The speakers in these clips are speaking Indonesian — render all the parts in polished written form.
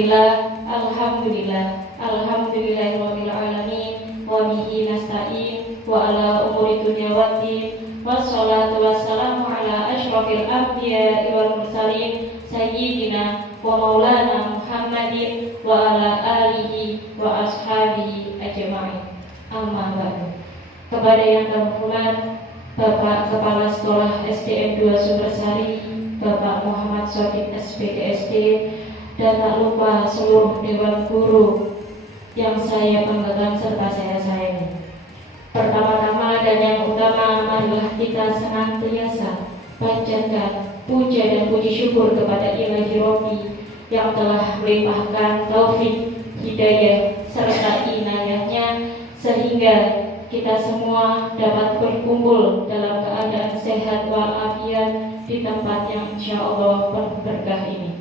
Alhamdulillahirabbil alamin wa bihi nasta'in wa ala umuri dunya waddin wassalatu wassalamu ala asyrafil anbiya'i wal mursalin sayyidina wa maulana Muhammadin wa ala alihi wa ashabihi ajma'in. Amma ba'du. Kepada yang terhormat Bapak Kepala Sekolah SDN 2 Sumbersari, Bapak Muhammad Shodiq SPDSD, dan tak lupa seluruh Dewan Guru yang saya banggakan serta saya sayangi. Pertama-tama dan yang utama, marilah kita senantiasa panjatkan puja dan puji syukur kepada Ilahi Robbi yang telah melimpahkan taufik, hidayah, serta inayahnya sehingga kita semua dapat berkumpul dalam keadaan sehat walafiat di tempat yang insya Allah penuh berkah ini.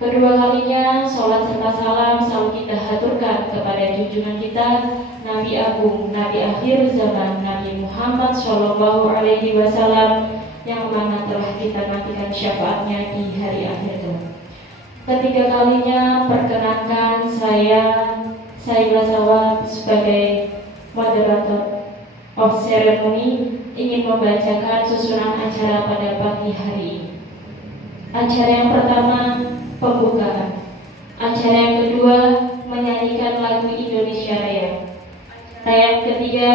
Kedua kalinya, sholat serta salam selalu kita haturkan kepada junjungan kita, Nabi Agung, Nabi akhir zaman, Nabi Muhammad Shallallahu Alaihi Wasallam, yang mana telah kita nantikan syafaatnya di hari akhir zaman. Ketiga kalinya, perkenankan saya Lasawat sebagai moderator of ceremony ingin membacakan susunan acara pada pagi hari ini. Acara yang pertama, pembukaan. Acara yang kedua, menyanyikan lagu Indonesia Raya. Yang ketiga,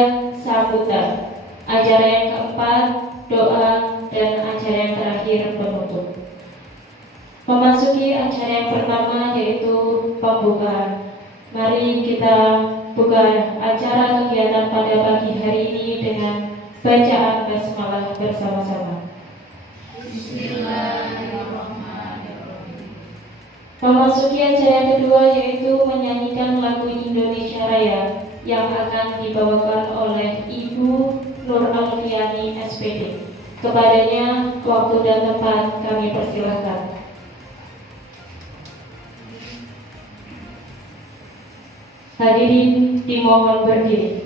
sambutan. Acara yang keempat, doa, dan acara yang terakhir, penutup. Memasuki acara yang pertama, yaitu pembukaan. Mari kita buka acara kegiatan pada pagi hari ini dengan bacaan basmalah bersama-sama. Bismillahirrahmanirrahim. Memasuki acara yang kedua, yaitu menyanyikan lagu Indonesia Raya yang akan dibawakan oleh Ibu Nur Alfiani SPD. Kepadanya waktu dan tempat kami persilahkan. Hadirin dimohon berdiri.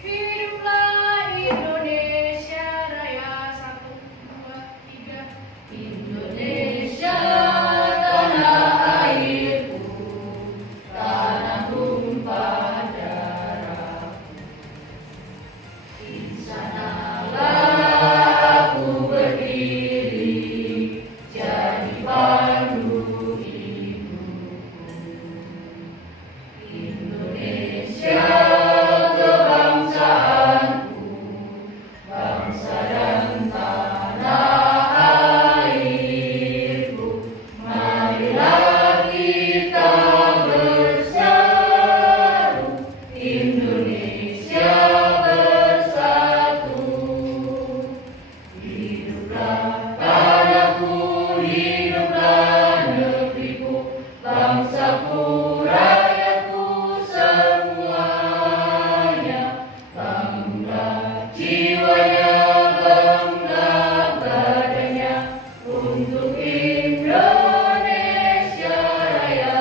Hiduplah Indonesia Raya, 1, 2, 3. Indonesia tanah airku, tanah tumpah darahku. Di sanalah aku berdiri, jadi pandu hidupku. Indonesia kebangsaanku, bangsa dan tanah airku. Marilah kita bersatu, Indonesia bersatu. Hiduplah tanahku, hiduplah negeriku, bangsaku, rakyatku semuanya. Bangga jiwanya, bangga badannya untuk Indonesia Raya.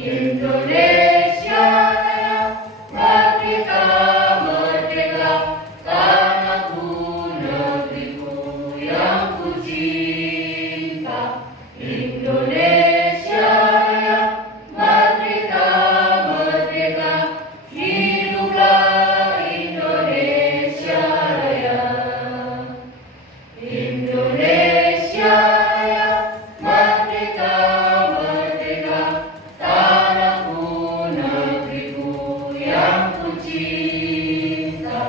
Indonesia Raya, merdeka, merdeka, tanahku, negeriku yang ku cinta. Indonesia Raya, merdeka, merdeka, hiduplah Indonesia Raya. Indonesia Raya, merdeka, merdeka, tanahku, negeriku yang ku cinta.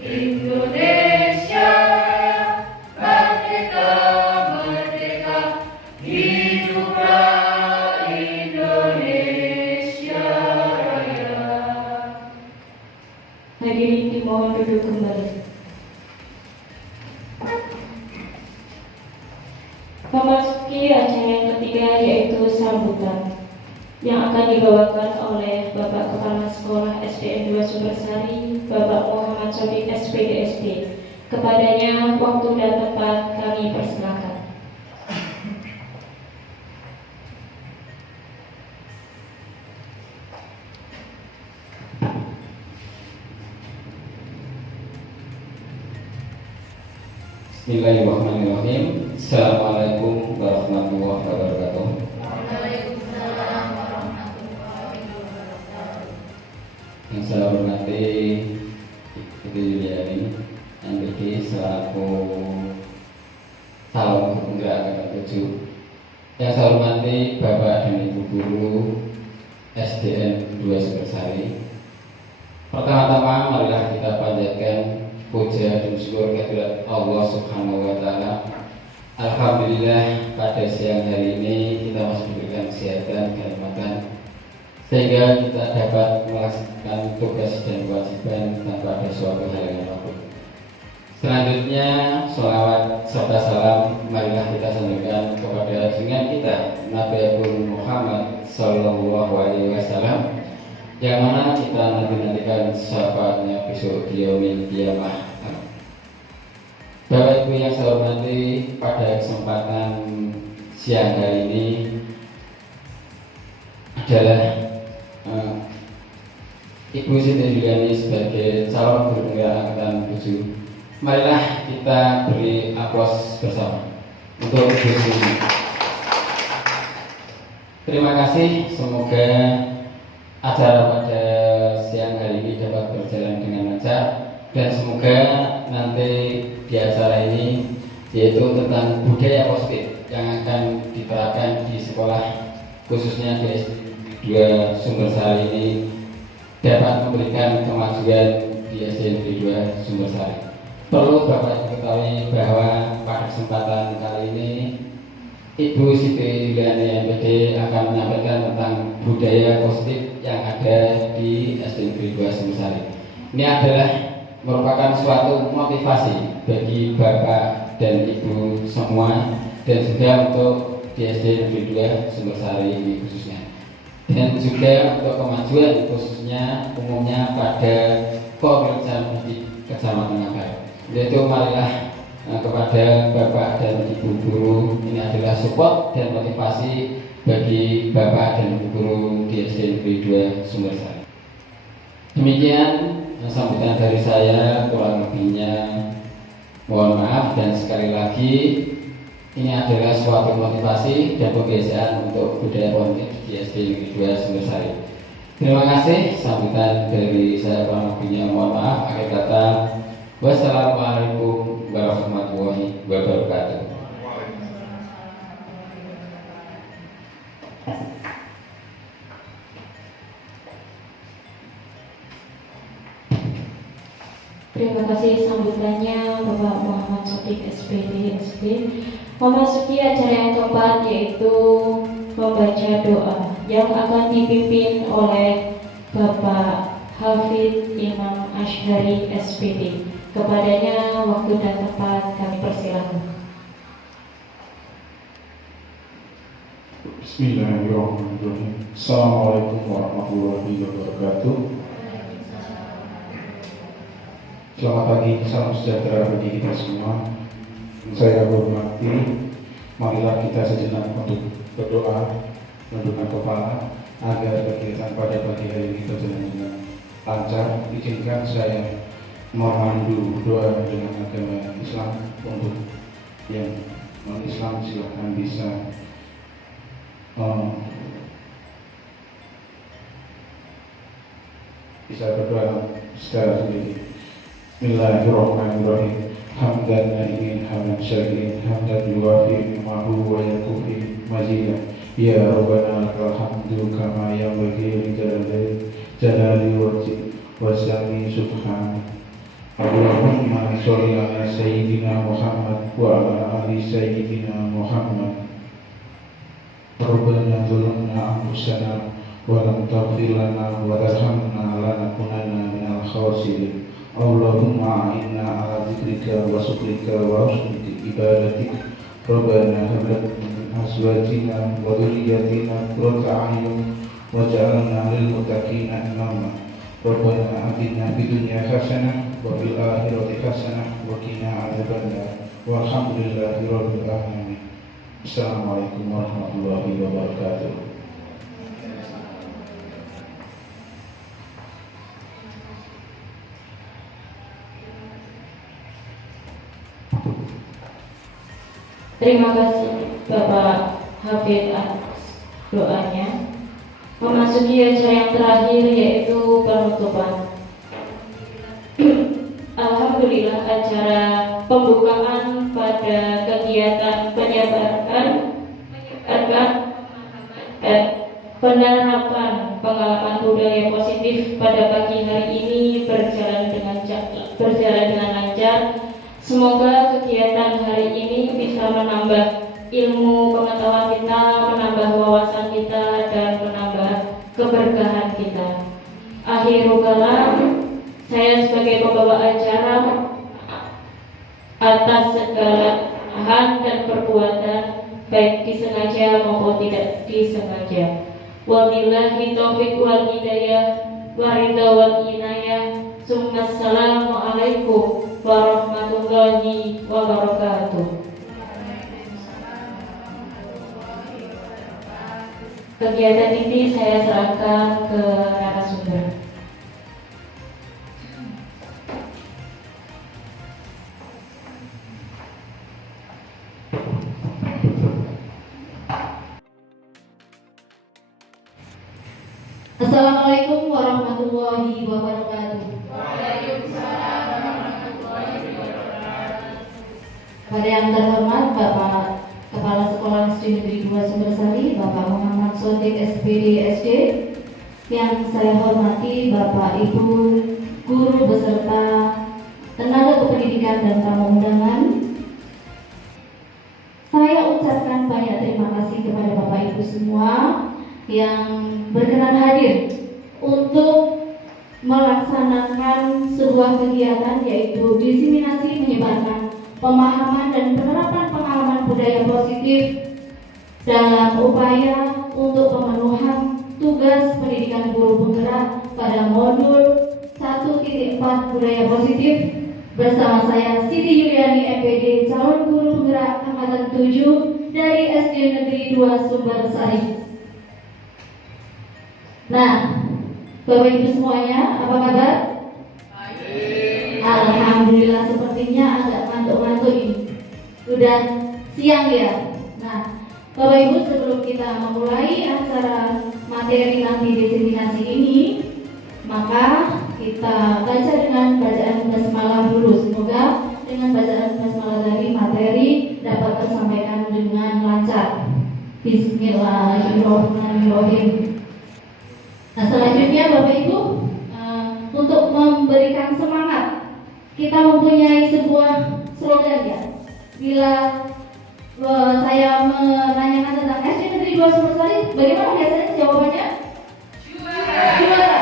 Indonesia Raya, merdeka, merdeka, hiduplah Indonesia Raya. Hadirin dimohon duduk kembali. Memasuki acara yang ketiga, yaitu sambutan yang akan dibawakan oleh Bapak Kepala Sekolah SDN 2 Sumbersari, Bapak Muhammad Shodiq SPDSD. Kepadanya waktu dan tempat kami persilakan. Bismillahirrahmanirrahim. Assalamualaikum warahmatullahi wabarakatuh. Waalaikumsalam warahmatullahi wabarakatuh. Yang saya hormati Ibu Yuliani MPD selaku calon penggerak angkatan 7. Yang saya hormati Bapak dan Ibu Guru SDN 2 Sumbersari. Pertama-tama marilah kita panjatkan puja dan syukur kehadirat Allah Subhanahu wa taala. Alhamdulillah pada siang hari ini kita masih diberikan kesehatan, kenikmatan, sehingga kita dapat melaksanakan tugas dan kewajiban tanpa ada suatu hal yang apapun. Selanjutnya, sholawat serta salam marilah kita sampaikan kepada junjungan kita Nabi Muhammad Sallallahu Alaihi Wasallam, yang mana kita nantikan syafaatnya besok di yaumil qiyamah. Bapak Ibu yang saya hormati, pada kesempatan siang hari ini adalah Ibu Siti Yuliani sebagai calon guru penggerak angkatan 7. Marilah kita beri aplaus bersama untuk Ibu Siti. Terima kasih, semoga acara pada siang hari ini dapat berjalan dengan lancar, dan semoga nanti di acara ini, yaitu tentang budaya positif yang akan diterapkan di sekolah khususnya di SD 2 Sumbersari ini, dapat memberikan kemajuan di SD 2 Sumbersari. Perlu Bapak ketahui bahwa pada kesempatan kali ini Ibu Siti Yuliani MPD akan menyampaikan tentang budaya positif yang ada di SD 2 Sumbersari. Ini adalah merupakan suatu motivasi bagi Bapak dan Ibu semua, dan juga untuk di SD 2 Sumbersari ini khususnya, dan juga untuk kemajuan khususnya umumnya pada Komunitas Pendidik Kecamatan Ngagel. Yaitu marilah kepada Bapak dan Ibu guru, ini adalah support dan motivasi bagi Bapak dan Ibu guru di SD 2 Sumbersari. Demikian sambutan dari saya, kurang lebihnya mohon maaf, dan sekali lagi ini adalah suatu motivasi dan pembiasaan untuk budaya politik di SD 2 Sumbersari. Terima kasih, sambutan dari saya kurang lebihnya mohon maaf. Akhir kata, wassalamualaikum warahmatullahi wabarakatuh. Terima kasih sambutannya Bapak Muhammad Sodik SPD SD. Memasuki acara yang keempat, yaitu membaca doa yang akan dipimpin oleh Bapak Hafidz Imam Ashari SPD. Kepadanya waktu dan tempat kami persilakan. Bismillahirrahmanirrahim. Assalamualaikum warahmatullahi wabarakatuh. Selamat pagi, salam sejahtera bagi kita semua. Saya hormati, marilah kita sejenak untuk berdoa, menundukkan kepala agar kegiatan pada pagi hari ini berjalan dengan lancar. Izinkan saya memandu doa dengan agama Islam. Untuk yang non-Islam silahkan bisa berdoa secara sendiri. Bismillahirrahmanirrahim. Hamdan na'imin hamdan syakirin hamdan yuwafi ni'mahu wa yakufi mazidah. Ya Rabbana lakal hamdu kama yanbaghi li jalali wajhik wa sami subhanahu. Allahumma sholli ala sayyidina Muhammad wa ala ali sayyidina Muhammad. Rabbana zalamna anfusana wa lam taghfir lana wa tarhamna lanakunanna minal khasirin. Allahumma inna ala dzikrika wa syukrika wa husni ibadatik. Rabbana hab lana min azwajina wa dhurriyyatina qurrata a'yun waj'alna lil muttaqina imama. Rabbana atina fid dunya hasanah wa fil akhirati hasanah wa qina adzabannar. Walhamdulillahi rabbil alamin. Assalamualaikum warahmatullahi wabarakatuh. Terima kasih Bapak Hafid atas doanya. Memasuki acara yang terakhir yaitu penutupan. Alhamdulillah, acara pembukaan pada kegiatan penerapan pengalaman budaya positif pada pagi hari ini berjalan dengan lancar. Semoga kegiatan hari ini bisa menambah ilmu pengetahuan kita, menambah wawasan kita, dan menambah keberkahan kita. Akhirul kalam, saya sebagai pembawa acara atas segala hal dan perbuatan baik disengaja maupun tidak disengaja. Wabillahi taufiq wal hidayah wa ridha wal inayah. Assalamualaikum warahmatullahi wabarakatuh. Kegiatan ini saya serahkan ke narasumber. Assalamualaikum warahmatullahi wabarakatuh. Waalaikumsalam warahmatullahi wabarakatuh. Pada yang terhormat Bapak Kepala Sekolah SD Negeri 2 Sumbersari, Bapak Muhammad Sodik SPD SD, yang saya hormati Bapak Ibu guru beserta tenaga kependidikan dan tamu undangan, saya ucapkan banyak terima kasih kepada Bapak Ibu semua yang berkenan hadir untuk melaksanakan sebuah kegiatan, yaitu diseminasi menyebarkan pemahaman dan penerapan pengalaman budaya positif dalam upaya untuk pemenuhan tugas pendidikan guru penggerak pada modul 1.4 budaya positif bersama saya Siti Yuliani MPD, calon guru penggerak angkatan 7 dari SD Negeri 2 Sumbersari. Nah, Bapak Ibu semuanya, apa kabar? Alhamdulillah, sepertinya agak ngantuk-ngantuk ini. Sudah siang ya. Nah, Bapak Ibu, sebelum kita memulai acara materi nanti diseminasi ini, maka kita baca dengan bacaan basmalah dulu. Semoga dengan bacaan basmalah tadi materi dapat tersampaikan dengan lancar. Bismillahirrahmanirrahim. Nah, selanjutnya Bapak Ibu, untuk memberikan semangat, kita mempunyai sebuah slogan ya. Bila saya menanyakan tentang SD Negeri 2 Sumbersari, bagaimana biasanya jawabannya? Juara.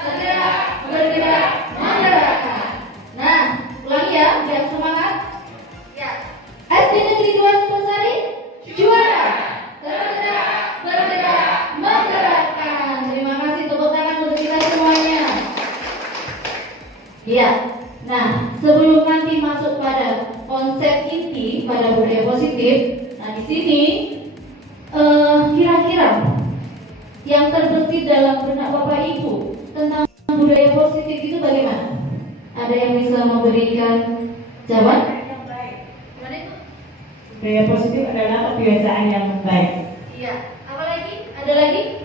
Bergerak, bergerak, menggerakkan. Nah, ulangi ya, biar semangat. Ya. SD Negeri 2 Sumbersari, juara. Bergerak, bergerak, menggerakkan. Terima kasih, tepuk tangan untuk kita semuanya. Ya. Nah, sebelum nanti masuk pada konsep inti pada budaya positif, nah di sini kira-kira yang terbesit dalam benak Bapak Ibu tentang budaya positif itu bagaimana? Ada yang bisa memberikan jawaban? Yang baik. Gimana itu? Budaya positif adalah kebiasaan yang baik. Iya. Apa lagi? Ada lagi?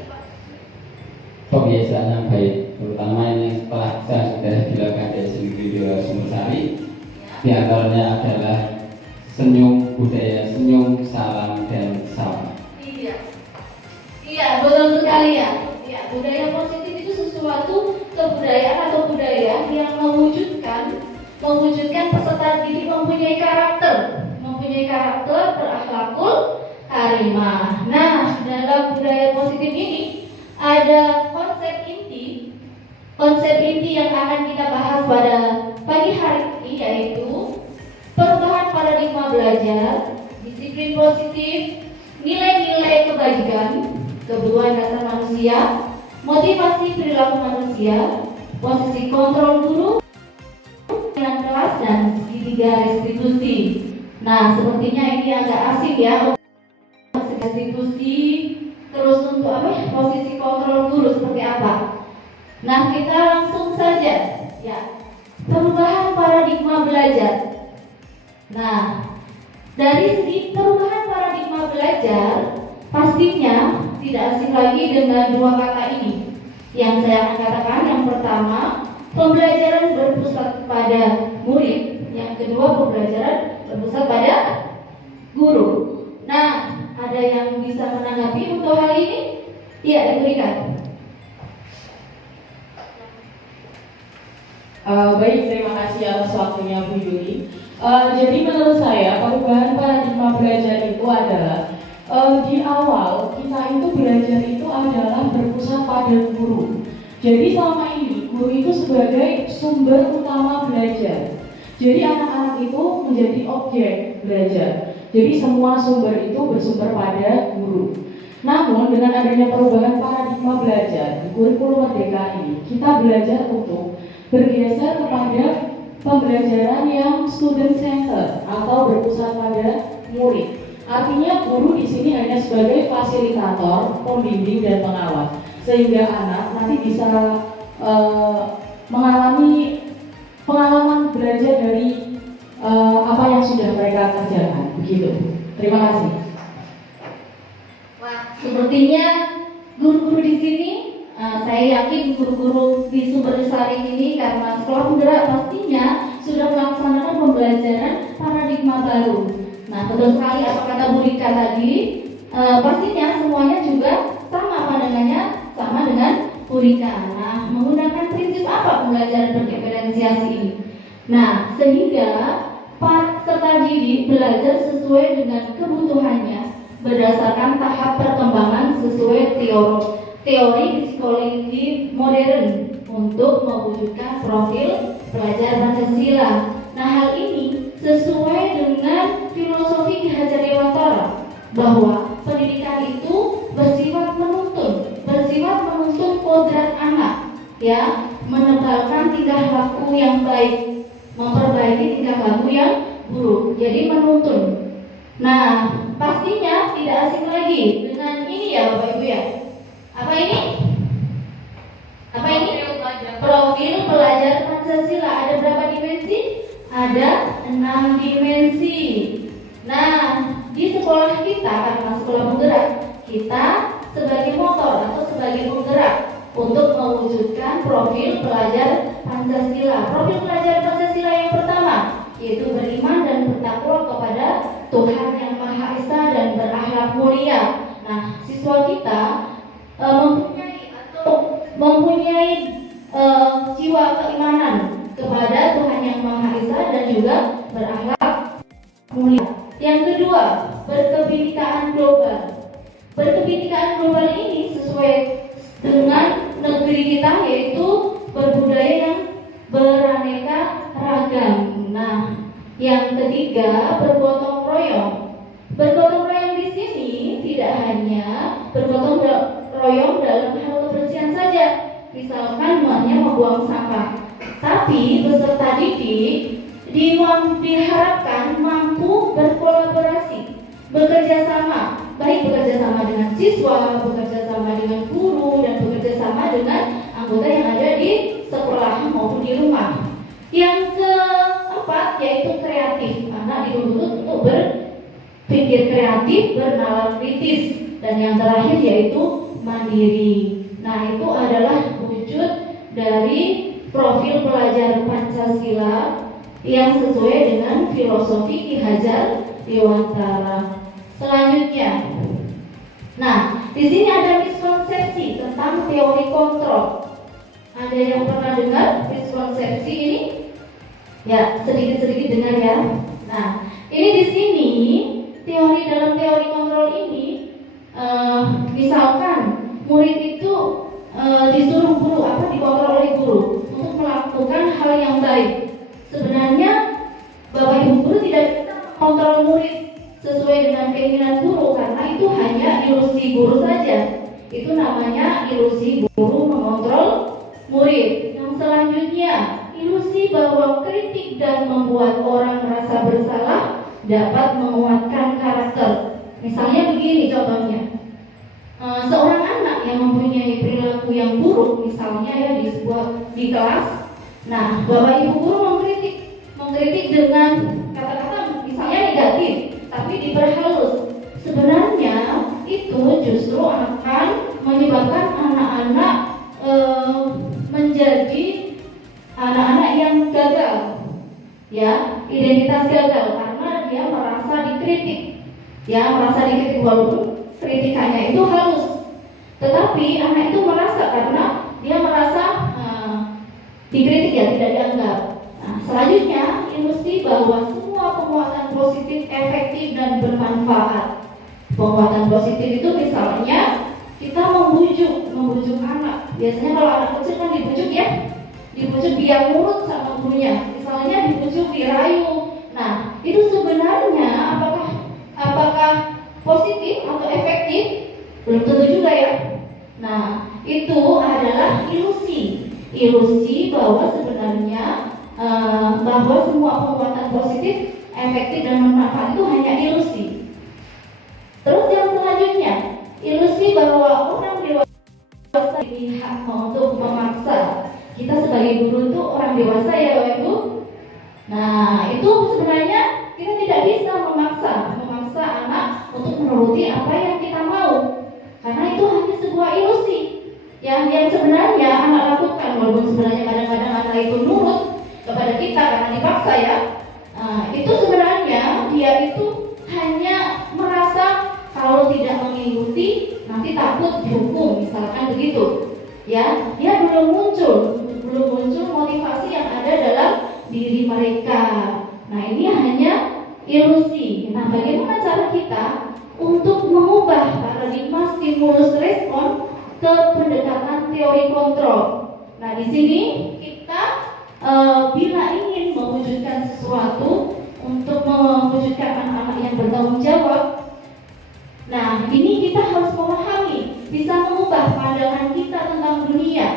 Kebiasaan yang baik, terutama ini telah saya sudah dilakukan di SD 2 Sumbersari. Di antaranya adalah senyum budaya, senyum, salam, dan salam. Iya. Iya, betul sekali ya. Iya, budaya positif itu sesuatu kebudayaan atau budaya yang mewujudkan peserta didik mempunyai karakter berakhlakul karimah. Nah, dalam budaya positif ini ada konsep inti yang akan kita bahas pada pagi hari ini, yaitu perubahan paradigma belajar, disiplin positif, nilai-nilai kebajikan, kebutuhan dasar manusia, motivasi perilaku manusia, posisi kontrol guru, dengan kelas, dan segitiga restitusi. Nah, sepertinya ini agak asing ya, restitusi, terus untuk apa? Posisi kontrol guru seperti apa? Nah, kita langsung saja ya. Perubahan paradigma belajar. Nah, Dari segi perubahan paradigma belajar, pastinya tidak asing lagi dengan dua kata ini. Yang saya akan katakan, yang pertama, pembelajaran berpusat pada murid. Yang kedua, pembelajaran berpusat pada guru. Nah, ada yang bisa menanggapi untuk hal ini? Iya, diberikan. Baik, terima kasih atas waktunya Bu Yuli. Jadi menurut saya perubahan paradigma belajar itu adalah di awal kita itu belajar itu adalah berpusat pada guru. Jadi selama ini guru itu sebagai sumber utama belajar. Jadi anak-anak itu menjadi objek belajar. Jadi semua sumber itu bersumber pada guru. Namun dengan adanya perubahan paradigma belajar di kurikulum Merdeka ini, kita belajar untuk bergeser kepada pembelajaran yang student center atau berpusat pada murid. Artinya guru di sini hanya sebagai fasilitator, pembimbing dan pengawas, sehingga anak nanti bisa mengalami pengalaman belajar dari apa yang sudah mereka kerjakan. Begitu. Terima kasih. Wah, sepertinya guru-guru di sini, saya yakin guru-guru di Sumber Lestari ini karena sekolah penggerak pastinya sudah melaksanakan pembelajaran paradigma baru. Nah, betul sekali apa kata Bu Rika tadi, pastinya semuanya juga sama pandangannya, sama dengan Bu Rika. Nah, menggunakan prinsip apa pembelajaran berdiferensiasi ini? Nah, sehingga peserta didik belajar sesuai dengan kebutuhannya berdasarkan tahap perkembangan sesuai teori psikologi modern untuk mewujudkan profil pelajar Pancasila. Nah, hal ini sesuai dengan filosofi Ki Hajar Dewantara bahwa pendidikan itu bersifat menuntun kodrat anak, ya, menebalkan tingkah laku yang baik, memperbaiki tingkah laku yang buruk. Jadi menuntun. Nah, pastinya tidak asing lagi dengan ini ya Bapak Ibu ya. Apa ini? Apa ini? Profil pelajar Pancasila. Ada berapa dimensi? Ada 6 dimensi. Nah, di sekolah kita karena sekolah penggerak, kita sebagai motor atau sebagai penggerak untuk mewujudkan profil pelajar Pancasila. Profil pelajar Pancasila yang pertama yaitu beriman dan bertakwa kepada Tuhan Yang Maha Esa dan berakhlak mulia. Nah, siswa kita mempunyai jiwa keimanan kepada Tuhan Yang Maha Esa dan juga berakhlak mulia. Yang kedua, berkebinekaan global. Berkebinekaan global ini sesuai dengan negeri kita, yaitu berbudaya yang beraneka ragam. Nah, yang ketiga, bergotong royong. Bergotong royong di sini tidak hanya bergotong royong dalam hal kebersihan saja, misalkan hanya membuang sampah, tapi peserta didik diharapkan mampu berkolaborasi, bekerja sama, baik bekerja sama dengan siswa, bekerja sama dengan guru, dan bekerja sama dengan anggota yang ada di sekolah maupun di rumah. Yang keempat yaitu kreatif. Anak dituntut untuk berpikir kreatif, bernalar kritis, dan yang terakhir yaitu mandiri. Nah, itu adalah wujud dari profil pelajar Pancasila yang sesuai dengan filosofi Ki Hajar Dewantara. Selanjutnya, nah, di sini ada miskonsepsi tentang teori kontrol. Ada yang pernah dengar miskonsepsi ini? Ya, sedikit-sedikit dengar ya. Nah, ini di sini dalam teori kontrol ini, misalkan murid itu disuruh guru dikontrol oleh guru untuk melakukan hal yang baik. Sebenarnya Bapak Ibu guru tidak bisa kontrol murid sesuai dengan keinginan guru karena itu hanya ilusi guru saja. Itu namanya ilusi guru mengontrol murid. Yang selanjutnya, ilusi bahwa kritik dan membuat orang merasa bersalah dapat menguatkan karakter. Misalnya begini contohnya, seorang anak yang mempunyai perilaku yang buruk, misalnya ya di kelas. Nah, Bapak Ibu guru mengkritik dengan kata-kata misalnya negatif, tapi diperhalus. Sebenarnya itu justru akan menyebabkan anak-anak menjadi anak-anak yang gagal, ya, identitas gagal karena dia merasa dikritik, ya, merasa dikritik walaupun kritikannya itu halus, tetapi anak itu merasa karena dia merasa dikritik, ya, tidak dianggap. Nah, selanjutnya ilusi bahwa semua penguatan positif efektif dan bermanfaat. Penguatan positif itu misalnya kita membujuk anak. Biasanya kalau anak kecil kan dibujuk, ya, dibujuk biar nurut sama gurunya. Misalnya dibujuk, dirayu. Nah, itu sebenarnya apakah positif atau efektif? Belum tentu juga, ya. Nah, itu adalah ilusi bahwa sebenarnya bahwa semua penguatan positif efektif dan bermanfaat itu hanya ilusi. Terus yang selanjutnya, ilusi bahwa orang dewasa dilihat untuk memaksa. Kita sebagai guru itu orang dewasa, ya Bapak Ibu. Nah, itu sebenarnya kita tidak bisa memaksa anak untuk menuruti apa yang kita mau, karena itu hanya sebuah ilusi yang sebenarnya anak lakukan, walaupun sebenarnya kadang-kadang anak itu nurut kepada kita karena dipaksa, ya. Nah, itu sebenarnya dia itu hanya merasa kalau tidak mengikuti nanti takut dihukum, misalkan begitu, ya. Dia belum muncul motivasi yang ada dalam diri mereka. Nah, ini hanya ilusi. Nah, bagaimana cara kita untuk mengubah paradigma stimulus respon ke pendekatan teori kontrol? Nah, di sini kita bila ingin mewujudkan sesuatu, untuk mewujudkan anak-anak yang bertanggung jawab, nah, ini kita harus memahami, bisa mengubah pandangan kita tentang dunia,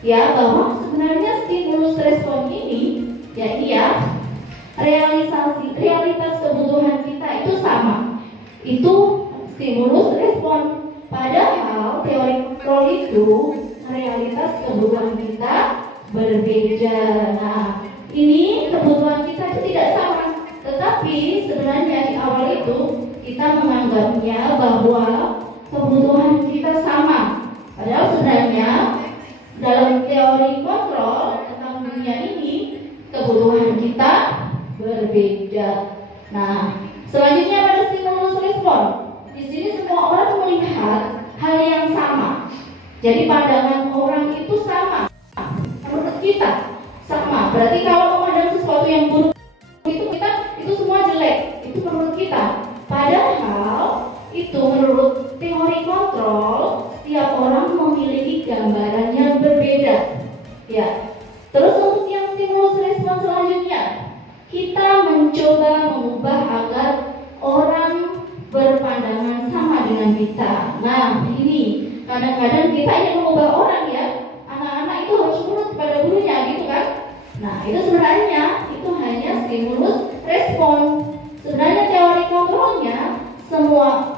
ya, bahwa sebenarnya stimulus respon ini, ya, realitas kebutuhan kita itu sama, itu stimulus respon. Padahal teori kontrol itu realitas kebutuhan kita berbeda. Nah, ini kebutuhan kita itu tidak sama, tetapi sebenarnya di awal itu kita menganggapnya bahwa kebutuhan kita sama. Padahal sebenarnya dalam teori kontrol tentang dunia ini kebutuhan kita berbeda. Nah, selanjutnya pada stimulus respon. Di sini semua orang melihat hal yang sama. Jadi pandangan orang itu sama. Menurut kita sama. Berarti kalau memandang sesuatu yang buruk itu semua jelek. Itu menurut kita. Padahal itu menurut teori kontrol, setiap orang memiliki gambaran yang berbeda, ya. Terus untuk yang stimulus respon selanjutnya, kita mencoba mengubah agar orang berpandangan sama dengan kita. Nah, ini kadang-kadang kita yang mengubah orang, ya. Anak-anak itu harus nurut pada gurunya, gitu kan? Nah, itu sebenarnya itu hanya stimulus respon. Sebenarnya teori kontrolnya semua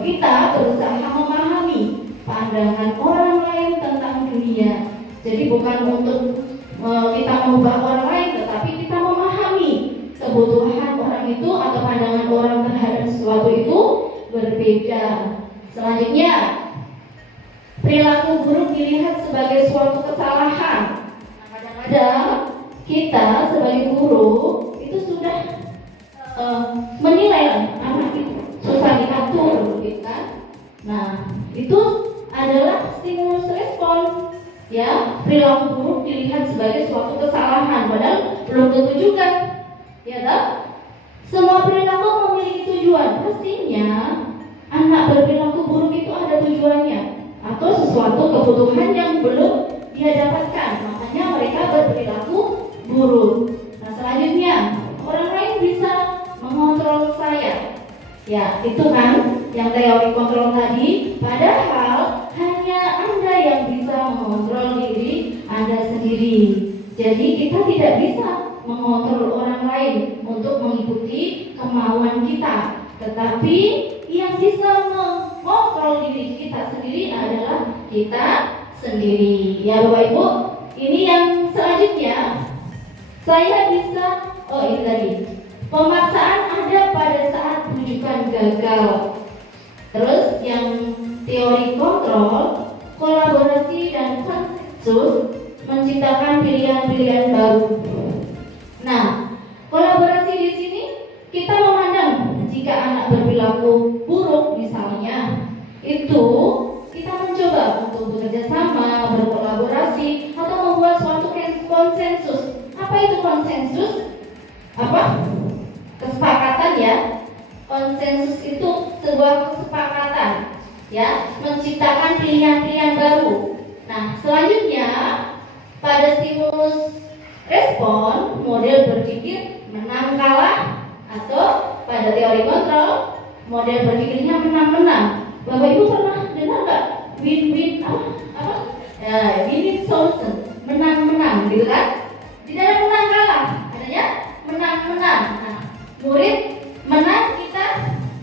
kita berusaha memahami pandangan orang lain tentang dunia. Jadi bukan untuk kita mengubah orang lain, tetapi kita memahami kebutuhan orang itu atau pandangan orang terhadap sesuatu itu berbeda. Selanjutnya, perilaku buruk dilihat sebagai suatu kesalahan. Kadang-kadang kita sebagai guru itu sudah menilai anak itu susah diatur, gitu kan? Nah, itu adalah stimulus respon, ya. Perilaku buruk dilihat sebagai suatu kesalahan, padahal belum tentu juga, ya tak? Semua perilaku memiliki tujuan. Pastinya anak berperilaku buruk itu ada tujuannya atau sesuatu kebutuhan yang belum dia dapatkan, makanya mereka berperilaku buruk. Nah, selanjutnya orang lain bisa mengontrol saya, ya, itu kan yang teori kontrol tadi. Padahal hanya Anda yang bisa mengontrol diri Anda sendiri. Jadi kita tidak bisa mengontrol orang lain untuk mengikuti kemauan kita, tetapi yang bisa mengontrol diri kita sendiri adalah kita sendiri, ya Bapak Ibu. Ini yang selanjutnya, saya bisa, ini tadi Pemaksaan ada pada saat rujukan gagal. Terus yang teori kontrol, kolaborasi dan konsensus menciptakan pilihan-pilihan baru. Nah, kolaborasi di sini kita memandang jika anak berperilaku buruk misalnya, itu kita mencoba untuk bekerja sama, berkolaborasi, atau membuat suatu konsensus. Apa itu konsensus? Apa? Kesepakatan ya. Konsensus itu sebuah kesepakatan ya, menciptakan pilihan-pilihan baru. Nah, selanjutnya pada stimulus respon, model berpikir menang kalah, atau pada teori kontrol, model berpikirnya menang-menang. Bapak Ibu pernah dengar nggak win-win apa? Ya, win-win solution, menang-menang gitu kan? Tidak ada menang kalah, adanya menang-menang. Nah, murid menang, kita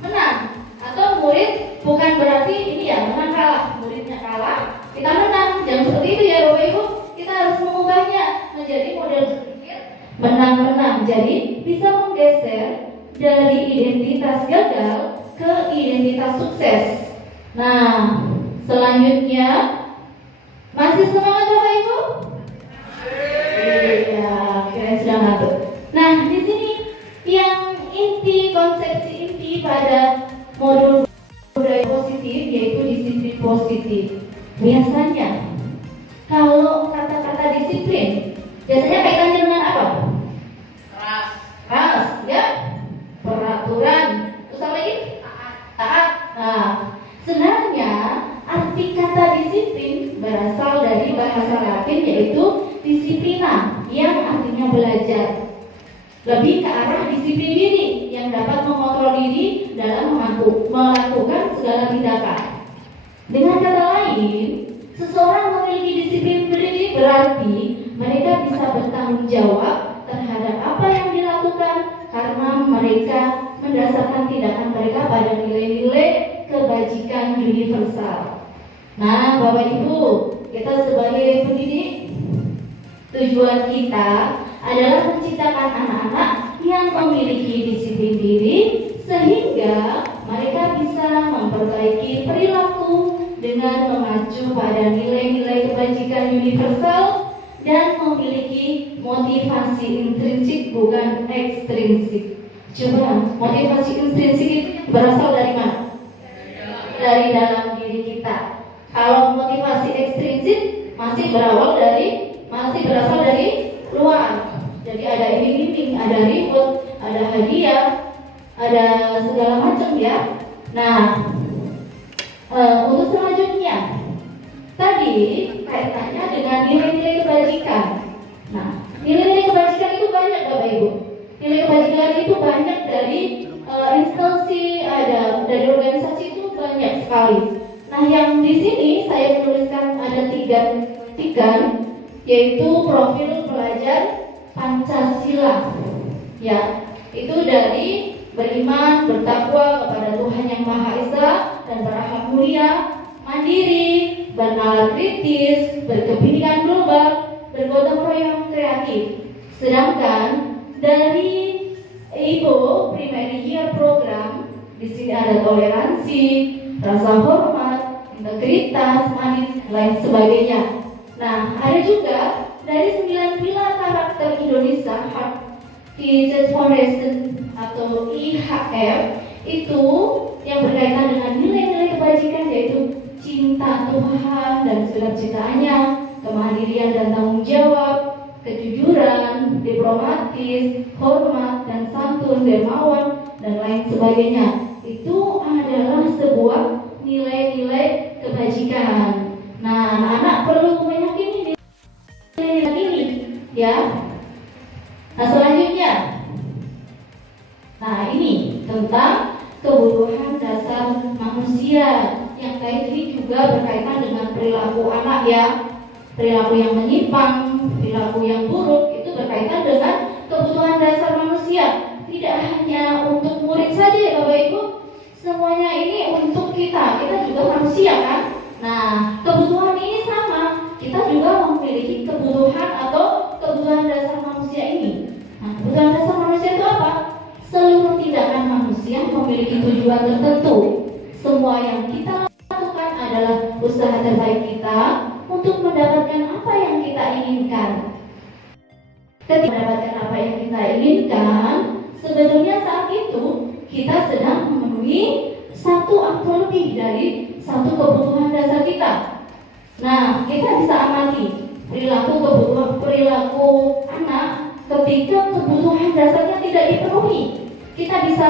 menang, atau murid bukan berarti ini ya menang kalah, muridnya kalah, kita menang. Jangan seperti itu ya Bapak Ibu. Kita harus mengubahnya menjadi model berpikir menang-menang. Jadi bisa menggeser dari identitas gagal ke identitas sukses. Nah, selanjutnya masih semangat Bapak Ibu? Iya, kalian sudah ngantuk. Nah, di sini yang inti, konsepsi inti pada modul budaya positif yaitu disiplin positif. Biasanya kalau kata-kata disiplin biasanya kaitannya dengan apa? Keras ya, peraturan, terus apa lagi? Taat. Nah, sebenarnya arti kata disiplin berasal dari bahasa Latin yaitu disiplina, yang artinya belajar. Lebih ke arah disiplin diri yang dapat mengontrol diri dalam melakukan segala tindakan. Dengan kata lain, seseorang memiliki disiplin diri berarti mereka bisa bertanggung jawab terhadap apa yang dilakukan karena mereka mendasarkan tindakan mereka pada nilai-nilai kebajikan universal. Nah, Bapak Ibu, kita sebagai pendidik, tujuan kita adalah menciptakan anak-anak yang memiliki disiplin diri sehingga mereka bisa memperbaiki perilaku dengan mengacu pada nilai-nilai kebajikan universal dan memiliki motivasi intrinsik bukan ekstrinsik. Coba, motivasi intrinsik itu berasal dari mana? Dari dalam diri kita. Kalau motivasi ekstrinsik masih berasal dari luar. Jadi ada iming-iming, ada reward, ada hadiah, ada segala macam ya. Nah, untuk selanjutnya tadi kaitannya dengan nilai-nilai kebajikan. Nah, nilai-nilai kebajikan itu banyak Bapak Ibu. Nilai kebajikan itu banyak dari instansi, ada dari organisasi itu banyak sekali. Nah, yang di sini saya menuliskan ada tiga, yaitu profil pelajar Pancasila. Ya, itu dari beriman, bertakwa kepada Tuhan Yang Maha Esa dan berakhlak mulia, mandiri, bernalar kritis, berkepentingan global, bergotong royong kreatif. Sedangkan dari IPO Primary Year Program di sini ada toleransi, rasa hormat, integritas, manis, lain sebagainya. Nah, ada juga dari 9 pilar karakter Indonesia Heart Teachers Foundation atau IHF itu yang berkaitan dengan nilai-nilai kebajikan yaitu cinta Tuhan dan sukacitanya, kemandirian dan tanggung jawab, kejujuran, diplomatis, hormat dan santun, dermawan dan lain sebagainya. Itu adalah sebuah nilai-nilai kebajikan. Nah, anak-anak perlu meyakini nilai-nilai ini, ya. Nah, selanjutnya, nah ini tentang kebutuhan dasar manusia yang ini juga berkaitan dengan perilaku anak ya. Perilaku yang menyimpang, perilaku yang buruk itu berkaitan dengan kebutuhan dasar manusia. Tidak hanya untuk murid saja ya Bapak Ibu, semuanya ini untuk kita juga manusia kan. Nah, kebutuhan ini sama, kita juga memiliki kebutuhan atau kebutuhan dasar manusia ini. Nah, kebutuhan dasar manusia itu apa? tujuan tertentu. Semua yang kita lakukan adalah usaha terbaik kita untuk mendapatkan apa yang kita inginkan. Ketika mendapatkan apa yang kita inginkan, sebetulnya saat itu kita sedang memenuhi satu atau lebih dari satu kebutuhan dasar kita. Nah, kita bisa amati perilaku anak ketika kebutuhan dasarnya tidak dipenuhi. Kita bisa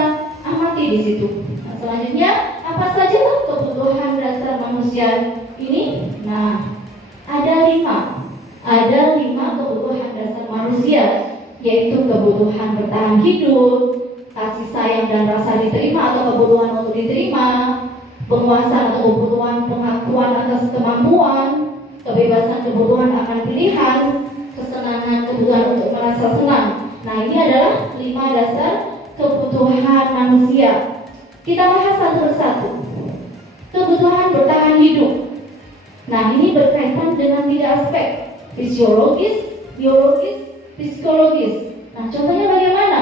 amati di situ. Nah, selanjutnya, apa saja kebutuhan dasar manusia ini? Nah, ada lima kebutuhan dasar manusia, yaitu kebutuhan bertahan hidup, kasih sayang dan rasa diterima atau kebutuhan untuk diterima, penguasaan atau kebutuhan pengakuan atas kemampuan, kebebasan kebutuhan akan pilihan, kesenangan kebutuhan untuk merasa senang. Nah, ini adalah 5 dasar kebutuhan manusia. Kita bahas satu persatu. Kebutuhan bertahan hidup. Nah, ini berkaitan dengan 3 aspek: fisiologis, biologis, psikologis. Nah, contohnya bagaimana?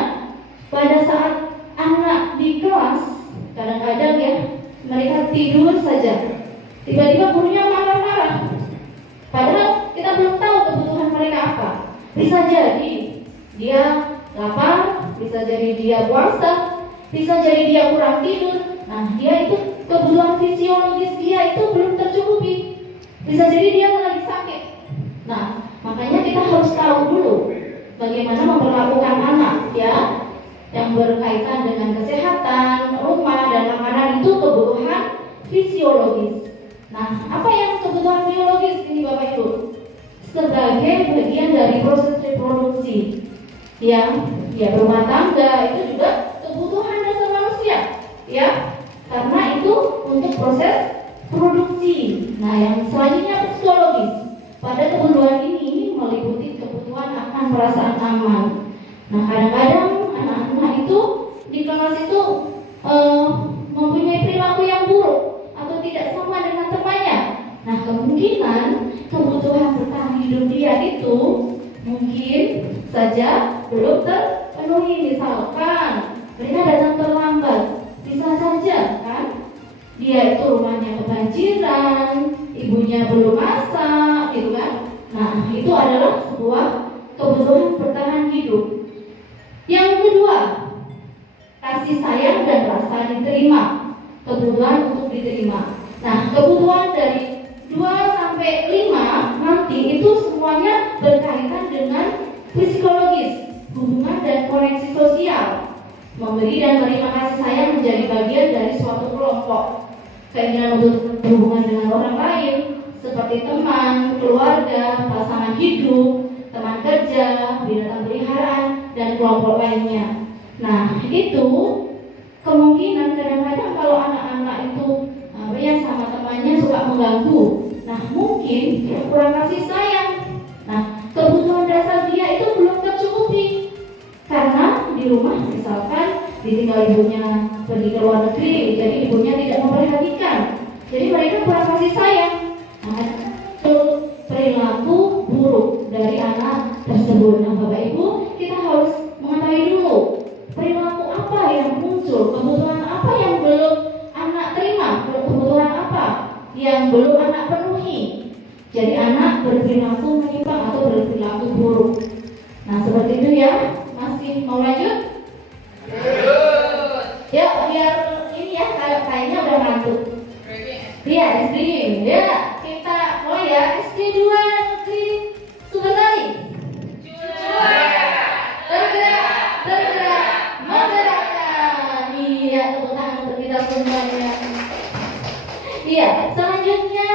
Pada saat anak di kelas, kadang-kadang ya, mereka tidur saja, tiba-tiba gurunya marah-marah. Padahal kita belum tahu kebutuhan mereka apa. Bisa jadi dia lapar, bisa jadi dia puasa, bisa jadi dia kurang tidur. Nah, dia itu kebutuhan fisiologis dia itu belum tercukupi. Bisa jadi dia lagi sakit. Nah, makanya kita harus tahu dulu bagaimana memperlakukan anak, ya, yang berkaitan dengan kesehatan, rumah, dan makanan itu kebutuhan fisiologis. Nah, apa yang kebutuhan biologis ini Bapak Ibu? Sebagai bagian dari proses reproduksi, yang ya berumah tangga itu juga kebutuhan dasar manusia, ya, karena itu untuk proses produksi. Nah, yang selanjutnya psikologis. Pada kebutuhan ini meliputi kebutuhan akan perasaan aman. Nah, kadang-kadang anak-anak itu di kelas itu mempunyai perilaku yang buruk atau tidak sama dengan temannya. Nah, kemungkinan kebutuhan bertahan hidup dia itu mungkin saja belum terpenuhi. Misalkan mereka datang terlambat, bisa saja kan dia itu rumahnya kebanjiran, ibunya belum masak, gitu kan. Nah, itu adalah sebuah kebutuhan bertahan hidup. Yang kedua, kasih sayang dan rasa diterima, kebutuhan untuk diterima. Nah, kebutuhan dari 2 sampai 5 nanti itu semuanya berkaitan dengan psikologis, hubungan dan koneksi sosial. Memberi dan menerima kasih sayang menjadi bagian dari suatu kelompok. Keinginan untuk berhubungan dengan orang lain seperti teman, keluarga, pasangan hidup, teman kerja, binatang peliharaan, dan kelompok lainnya. Nah, itu kemungkinan kadang-kadang kalau anak-anak itu sama temannya suka mengganggu. Nah, mungkin kurang kasih sayang. Nah, kebutuhan dasar dia itu belum tercukupi karena di rumah misalkan ditinggal ibunya pergi ke luar negeri, jadi ibunya tidak memperhatikan. Jadi mereka kurang kasih sayang. Nah, itu perilaku buruk dari anak tersebut. Nah, Bapak Ibu, kita harus mengetahui dulu perilaku apa yang muncul, kebutuhan apa yang belum anak terima, kebutuhan apa yang belum anak penuhi. Jadi anak berperilaku menyimpang atau berperilaku buruk. Nah, seperti itu ya. Masih mau lanjut? Ya, biar ini ya, kayaknya udah ngantuk. Iya, SD. Ya, kita SD 2 di Sumbersari. Tergerak, menggerakkan. Iya, tepuk tangan untuk kita semuanya. Iya, selanjutnya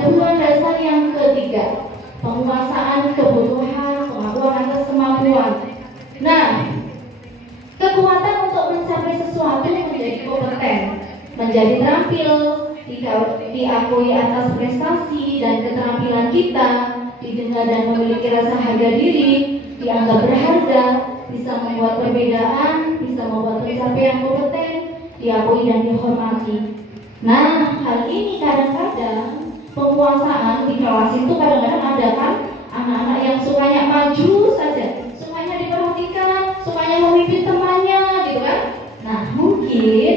kebutuhan dasar yang ketiga, penguasaan kebutuhan, pengakuan atas kemampuan. Nah, kekuatan untuk mencapai sesuatu yang menjadi kompeten, menjadi terampil, diakui atas prestasi dan keterampilan kita, didengar dan memiliki rasa harga diri, dianggap berharga, bisa membuat perbedaan, bisa membuat pencapaian kompeten, diakui dan dihormati. Nah, hal ini kadang-kadang penguasaan di kelas itu kadang-kadang ada kan anak-anak yang sukanya maju saja, sukanya diperhatikan, sukanya memimpin temannya, gitu kan. Nah, mungkin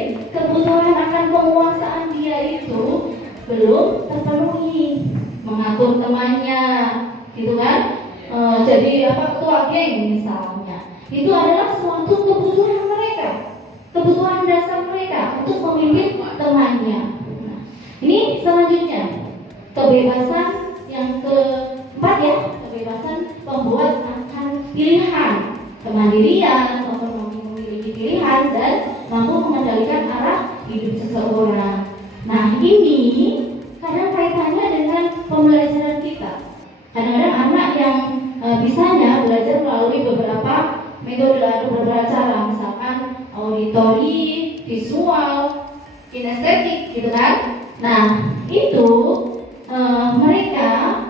belum terpenuhi, mengatur temannya, gitu kan? Jadi ketua geng misalnya, itu adalah suatu kebutuhan mereka, kebutuhan dasar mereka untuk memimpin temannya. Nah, ini selanjutnya kebebasan yang keempat ya, kebebasan membuat akan pilihan, kemandirian, memiliki pilihan dan mampu mengendalikan arah hidup seseorang. Nah, ini kadang kaitannya dengan pembelajaran kita. Kadang-kadang anak yang bisanya belajar melalui beberapa metode atau beberapa cara, misalkan auditori, visual, kinestetik, gitu kan. Nah, itu mereka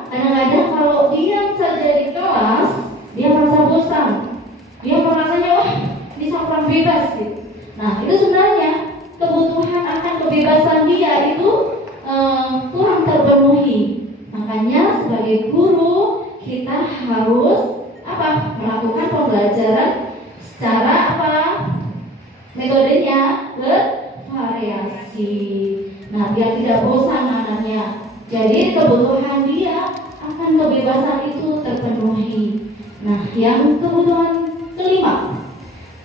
kadang-kadang kalau diam saja di kelas, dia merasa bosan, dia merasanya wah ini seorang bebas gitu. Nah, itu sebenarnya kebutuhan akan kebebasan dia itu kurang terpenuhi. Makanya sebagai guru kita harus melakukan pembelajaran secara metodenya bervariasi. Nah, biar tidak bosan anaknya. Jadi kebutuhan dia akan kebebasan itu terpenuhi. Nah, yang kebutuhan kelima,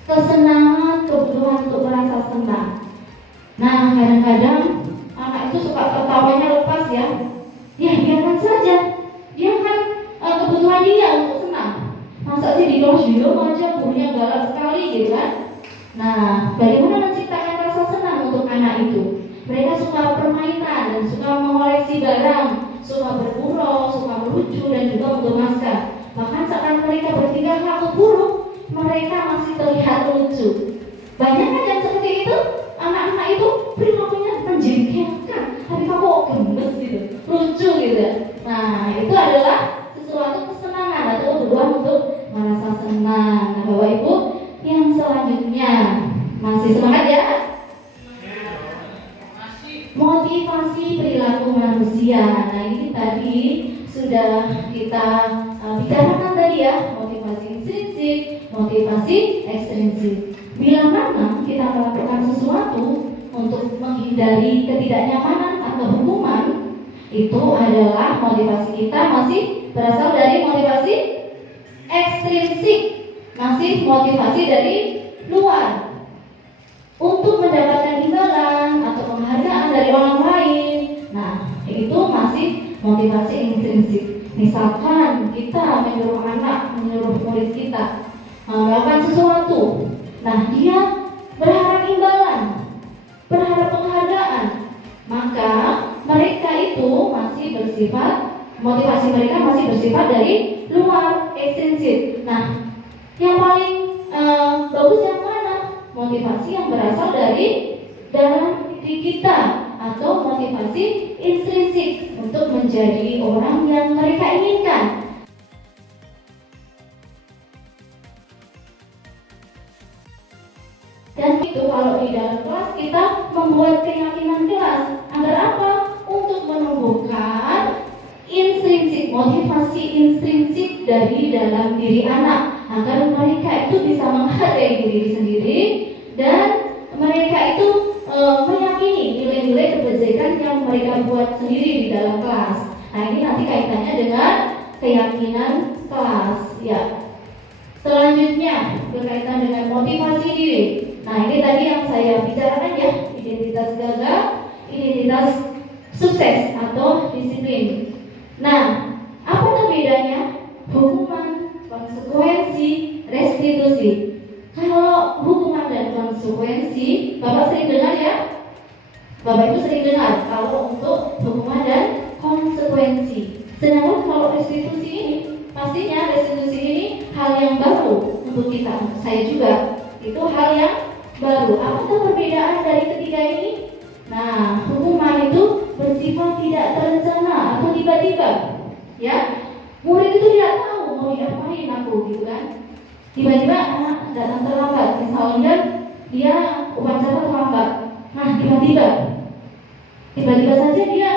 kesenangan, kebutuhan untuk merasa senang. Nah, kadang-kadang anak itu suka tertawanya lepas ya. Ya, biarkan saja. Dia kan kebutuhan dia untuk senang. Masa sih di kelas dia aja gurunya galak sekali gitu kan. Nah, bagaimana menciptakan rasa senang untuk anak itu? Mereka suka permainan dan suka mengoleksi barang, suka bergurau, suka melucu dan juga menggemaskan. Bahkan saat mereka bertingkah laku buruk, mereka masih terlihat lucu. Banyak kan yang seperti itu? Anak-anak itu perilakunya menjengkelkan, tapi kok gemes gitu, lucu gitu. Nah, itu adalah sesuatu kesenangan atau kebutuhan untuk merasa senang. Nah, Bapak Ibu, yang selanjutnya masih semangat ya? Motivasi perilaku manusia. Nah, ini tadi sudah kita bicarakan tadi ya, motivasi intrinsik, motivasi ekstrinsik. Bila mana kita melakukan sesuatu untuk menghindari ketidaknyamanan atau hukuman, itu adalah motivasi kita masih berasal dari motivasi ekstrinsik, masih motivasi dari luar untuk mendapatkan imbalan atau penghargaan dari orang lain. Nah, itu masih motivasi intrinsik. Misalkan kita menyuruh anak, menyuruh murid kita melakukan sesuatu, nah dia berharap imbalan, berharap penghargaan, maka mereka itu masih bersifat, motivasi mereka masih bersifat dari luar, ekstrinsik. Nah, yang paling bagus yang mana? Motivasi yang berasal dari dalam diri kita atau motivasi intrinsik untuk menjadi orang yang mereka inginkan. Dan itu kalau di dalam kelas kita membuat keyakinan kelas agar apa? Untuk menumbuhkan intrinsik, motivasi intrinsik dari dalam diri anak agar mereka itu bisa menghargai diri sendiri dan mereka itu meyakini nilai-nilai kebajikan yang mereka buat sendiri di dalam kelas. Nah, ini nanti kaitannya dengan keyakinan kelas ya. Selanjutnya berkaitan dengan motivasi diri. Nah, ini tadi yang saya bicarakan ya, identitas gagal, identitas sukses atau disiplin. Nah, apa tuh bedanya? Hukuman, konsekuensi, restitusi. Kalau hukuman dan konsekuensi, Bapak sering dengar ya? Bapak Ibu sering dengar kalau untuk hukuman dan konsekuensi. Sedangkan kalau restitusi ini, pastinya restitusi ini hal yang baru untuk kita, untuk saya juga. Itu hal yang baru. Apa tuh perbedaan dari ketiga ini? Nah, hukuman itu bersifat tidak terencana atau tiba-tiba. Ya, murid itu tidak tahu mau diapain aku, gitu kan? Tiba-tiba anak datang terlambat, misalnya dia upacara terlambat. Nah, tiba-tiba saja dia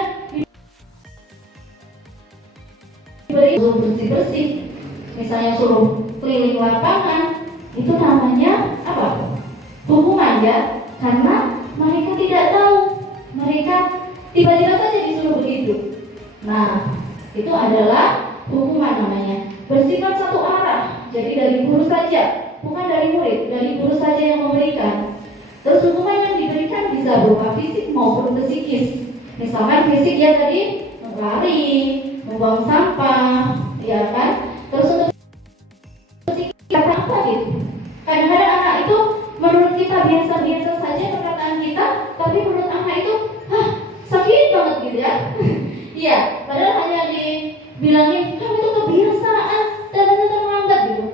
diberi suruh bersih-bersih, misalnya suruh keliling lapangan, itu namanya apa? Hukuman ya, karena mereka tidak tahu, mereka tiba-tiba saja disuruh Nah, itu adalah hukuman namanya. Bersifat satu arah, jadi dari guru saja, bukan dari murid, dari guru saja yang memberikan. Terus hukuman yang diberikan bisa berupa fisik maupun psikis. Misalkan fisik ya tadi lari, membuang sampah, ya kan? Terus untuk psikis apa gitu? Kadang-kadang anak itu menurut kita biasa-biasa saja perkataan kita, tapi menurut anak itu, sakit banget gitu ya. Iya, padahal hanya dibilangin, kamu itu kebiasaan dan terlambat gitu.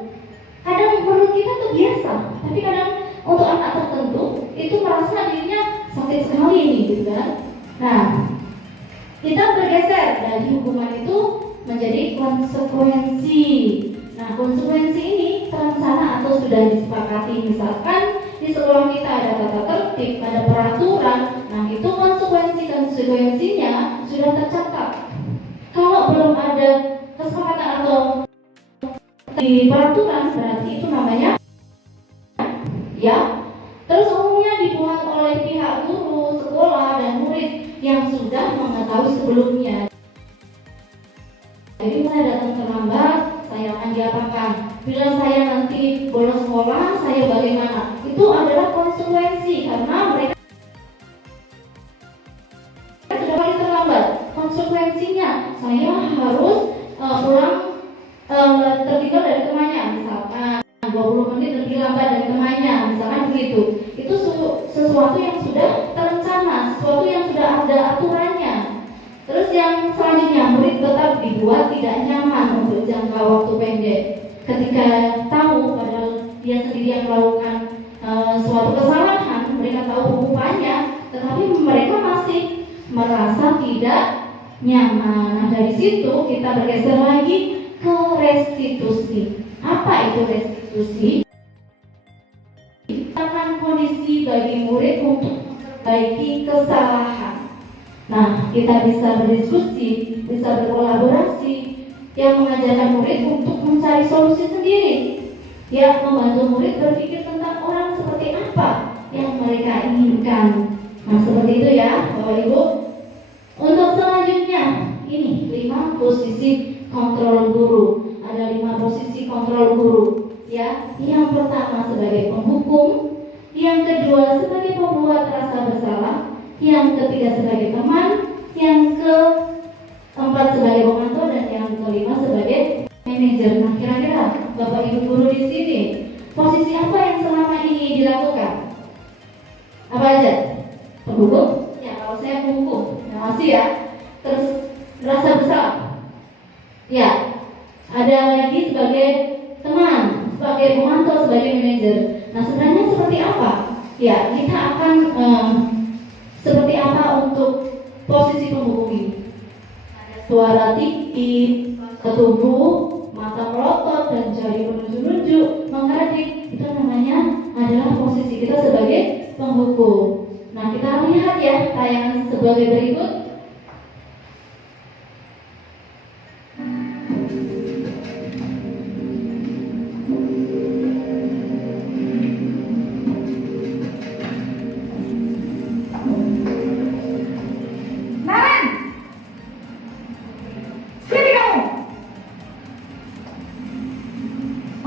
Kadang menurut kita itu biasa, tapi kadang untuk anak tertentu itu merasa dirinya sakit sekali ini gitu kan. Nah, kita bergeser dari hukuman itu menjadi konsekuensi. Nah, konsekuensi ini terencana atau sudah disepakati. Misalkan di sekolah kita ada tata tertib, ada peraturan. Nah, itu konsekuensinya sudah tercatat. Kalau belum ada kesepakatan atau di peraturan, berarti itu namanya ya. Terus umumnya dibuat oleh pihak guru, sekolah, dan murid yang sudah mengetahui sebelumnya. Jadi mulai datang terlambat, saya akan diapakan. Bila saya nanti bolos sekolah, saya bagaimana? Itu adalah konsekuensi karena mereka sudah kali terlambat. Konsekuensinya saya harus pulang tertinggal dari temannya, misalkan 20 menit lebih lambat dari temannya, misalkan begitu. Itu sesuatu yang sudah terencana, sesuatu yang sudah ada aturannya. Terus yang selanjutnya, murid tetap dibuat tidak nyaman untuk jangka waktu pendek. Ketika tahu padahal dia sendiri yang melakukan suatu kesalahan, mereka tahu hukumannya, tetapi mereka masih merasa tidak nyaman. Nah, dari situ kita bergeser lagi ke restitusi. Apa itu restitusi? Akan kondisi bagi murid untuk memperbaiki kesalahan. Nah, kita bisa berdiskusi, bisa berkolaborasi, yang mengajarkan murid untuk mencari solusi sendiri, ya, membantu murid berpikir tentang orang seperti apa yang mereka inginkan. Nah, seperti itu ya, Bapak Ibu. Untuk selanjutnya, ini 5 posisi kontrol guru. Ada 5 posisi kontrol guru, ya. Yang pertama sebagai penghukum, yang kedua sebagai pembuat rasa bersalah, yang ketiga sebagai teman, yang keempat sebagai pemantau, dan yang kelima sebagai manajer. Nah, kira-kira Bapak Ibu guru di sini posisi apa yang selama ini dilakukan? Apa aja? Penghukum? Ya, kalau saya penghukum, ya masih ya. Terus rasa bersalah? Ya. Ada lagi sebagai teman, sebagai pemantau, sebagai manajer. Nah, sebenarnya seperti apa? Ya, kita akan seperti apa untuk posisi penghukum ini? Ada suara tinggi, ketubuh, mata melotot, dan jari menunjuk-nunjuk, mengadik. Itu namanya adalah posisi kita sebagai penghukum. Nah, kita lihat ya tayangan sebagai berikut.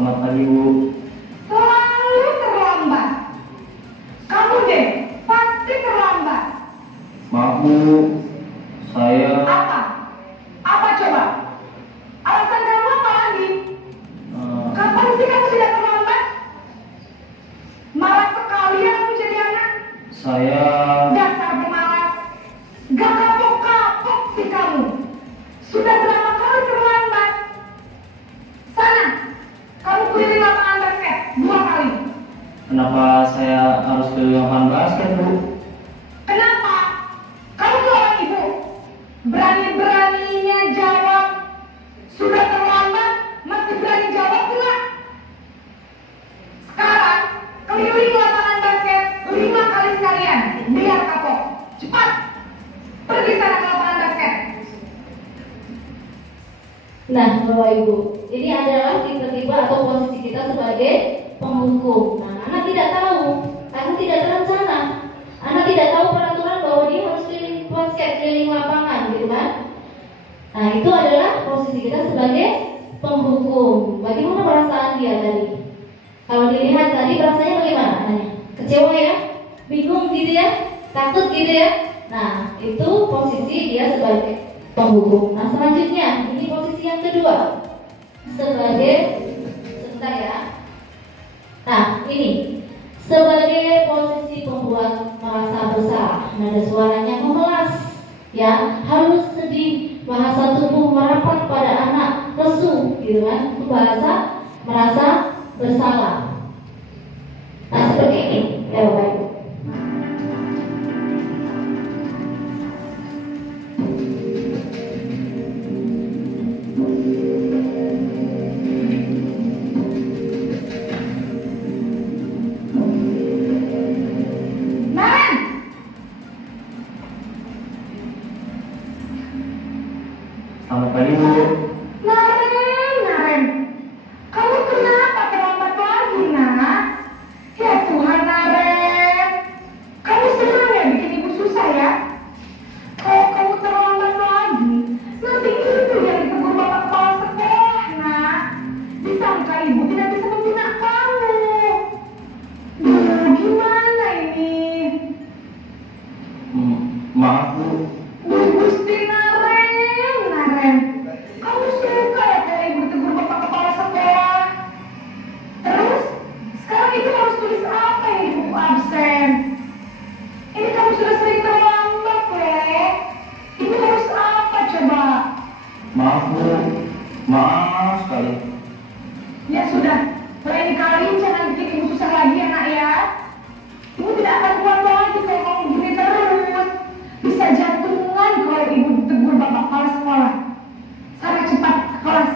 Selamat pagi, Bu. Selalu terlambat. Kamu deh, pasti terlambat. Maaf, Bu. Saya Apa? Apa coba? Alasan kamu apa lagi? Kapan sih kamu tidak terlambat? Malas sekali ya kamu jadi anak. saya Dasar pemalas. Gak kapok-kapok sih kamu. Sudah berapa kali terlambat? Sana, kamu keliling lapangan basket 2 kali. kenapa saya harus ke lapangan basket, Bu? Kenapa? Kamu tuh orang ibu. Berani-beraninya jawab. Sudah terlambat, masih berani jawab pula. Sekarang, keliling lapangan basket 5 kali sekalian. Biar kapok. Cepat. Pergi sana ke lapangan basket. Nah, Bapak Ibu, ini adalah tiba-tiba atau posisi kita sebagai penghukum. Nah, anak tidak tahu, karena tidak terencana. Anak tidak tahu peraturan bahwa dia harus keliling basket, keliling lapangan, gitu kan? posisi kita sebagai penghukum. Bagaimana perasaan dia tadi? Kalau dilihat tadi rasanya bagaimana? Kecewa ya? Bingung gitu ya? Takut gitu ya? Nah, itu posisi dia sebagai penghukum. Nah, selanjutnya ini posisi yang kedua sebagai, sebentar ya. Nah, ini sebagai posisi pembuat merasa bersalah. Nada suaranya memelas, ya, halus, sedih, bahasa tubuh merapat pada anak, lesu, gitu kan? Itu bahasa merasa bersalah. Nah, seperti ini, ya Bapak Ibu. Selamat pagi Bu. Naren, kamu kenapa terlambat lagi, nak? Ya Tuhan, Naren, kamu senang ya bikin ibu susah ya? Kalau kamu terlambat lagi, nanti ibu yang ditegur bapak kepala sekolah, nak. Disangka ibu tidak bisa membina kamu. Duh, gimana ini? Maaf Bu. Gusti Naren, kamu suka ya kalau ibu ditegur bapak kepala sekolah? Terus, sekarang ibu harus tulis apa ya di buku absen? Ini kamu sudah sering terlambat, Lek. Ibu harus apa coba? Maaf Bu. Maaf sekali. Ya sudah, lain kali jangan bikin ibu susah lagi ya, nak ya. Ibu tidak akan kuat lagi kalau kamu gini terus. Bisa jantungan kalau ibu ditegur bapak kepala sekolah. Sana cepat ke kelas.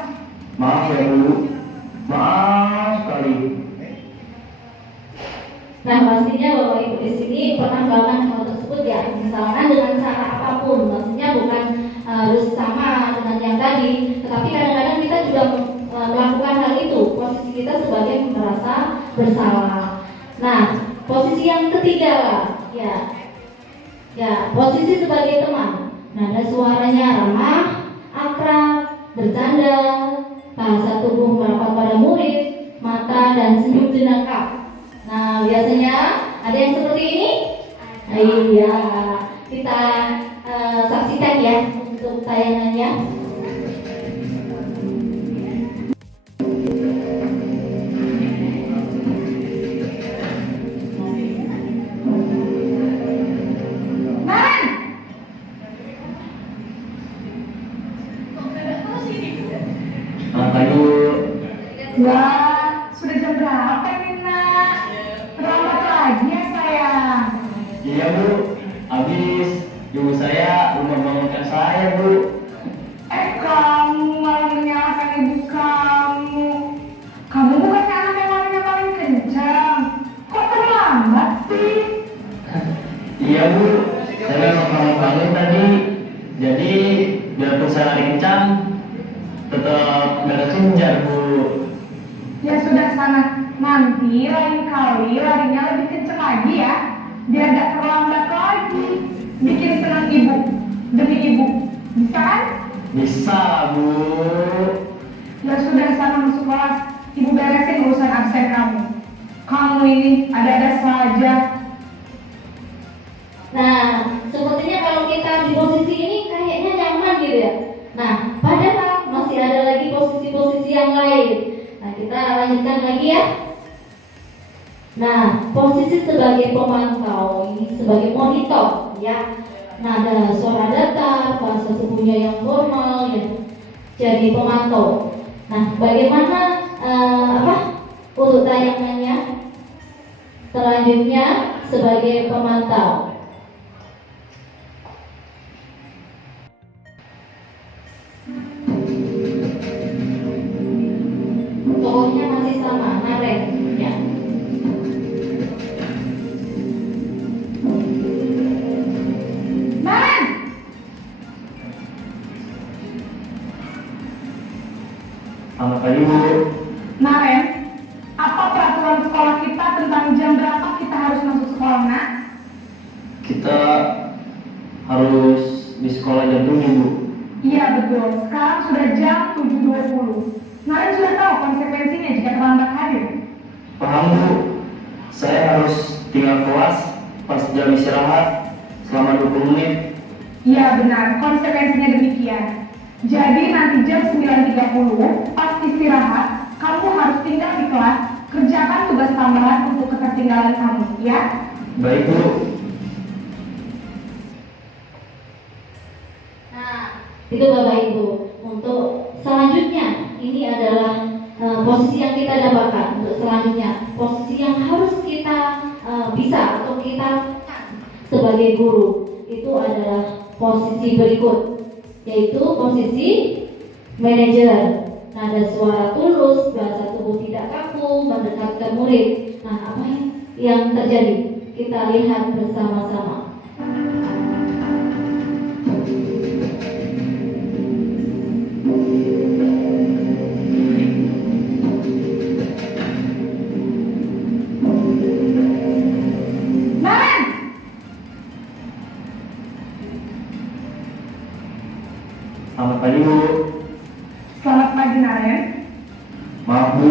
Maaf ya Bu. Maaf sekali. Nah, pastinya Bapak Ibu di sini pernah melakukan hal tersebut ya, misalkan dengan cara apapun, maksudnya bukan harus sama dengan yang tadi, tetapi kadang-kadang kita juga melakukan hal itu, posisi kita sebagai merasa bersalah. Nah, posisi yang ketiga lah, ya, posisi sebagai teman. Nada suaranya ramah, akrab, bercanda, bahasa tubuh merapat pada murid, mata dan senyum jenaka. Nah, biasanya ada yang seperti ini. Iya, kita saksikan ya untuk tayangannya. Selamat pagi Bu. Wah, sudah jam berapa ini, nak? Terlambat lagi ya, sayang. Iya Bu. Habis ibu saya belum membangunkan saya Bu. Kamu malah menyalahkan ibu kamu. Kamu bukannya anak yang larinya paling kencang. Kok terlambat sih? Iya Bu. Saya memang bangun tadi. Jadi biarpun saya lari kencang, tetap nggak kejar Bu. Ya sudah sana, nanti lain kali larinya lebih kencang lagi ya, biar gak terlambat lagi. Bikin senang ibu, demi ibu, bisa kan? Bisa Bu. Ya sudah sana masuk kelas, ibu beresin urusan absen kamu. Kamu ini ada-ada saja. Nah, sepertinya kalau kita di posisi ini kayaknya nyaman gitu ya. Nah, padahal masih ada lagi posisi-posisi yang lain. Nah, kita lanjutkan lagi ya. Nah, posisi sebagai pemantau, ini sebagai monitor ya. Nada suara datar, bahasa tubuhnya yang formal ya. Jadi pemantau. Nah, bagaimana untuk tayangannya? Selanjutnya sebagai pemantau. Tokohnya masih sama, Naren ya. Naren, Selamat pagi Bu. Naren, apa peraturan sekolah kita tentang jam berapa kita harus masuk sekolah, nak? Kita harus di sekolah jam 7 Bu. Iya betul, sekarang sudah jam 7.20. Naren sudah tahu konsekuensinya jika terlambat hadir. Paham Bu, saya harus tinggal kelas pas jam istirahat selama 20 menit. Iya benar, konsekuensinya demikian. Jadi nanti jam 9.30 pas istirahat, kamu harus tinggal di kelas, kerjakan tugas tambahan untuk ketertinggalan kamu, ya? Baik Bu. Nah, itu Bapak Ibu. Untuk selanjutnya, ini adalah posisi yang kita dapatkan. Untuk selanjutnya, posisi yang harus kita bisa atau kita sebagai guru, itu adalah posisi berikut, yaitu posisi manajer. Nada suara tulus, bahasa tubuh tidak kaku, mendekatkan murid. Nah, apa yang terjadi? Kita lihat bersama-sama. Selamat pagi Bu. Selamat pagi Naren. Maaf Bu,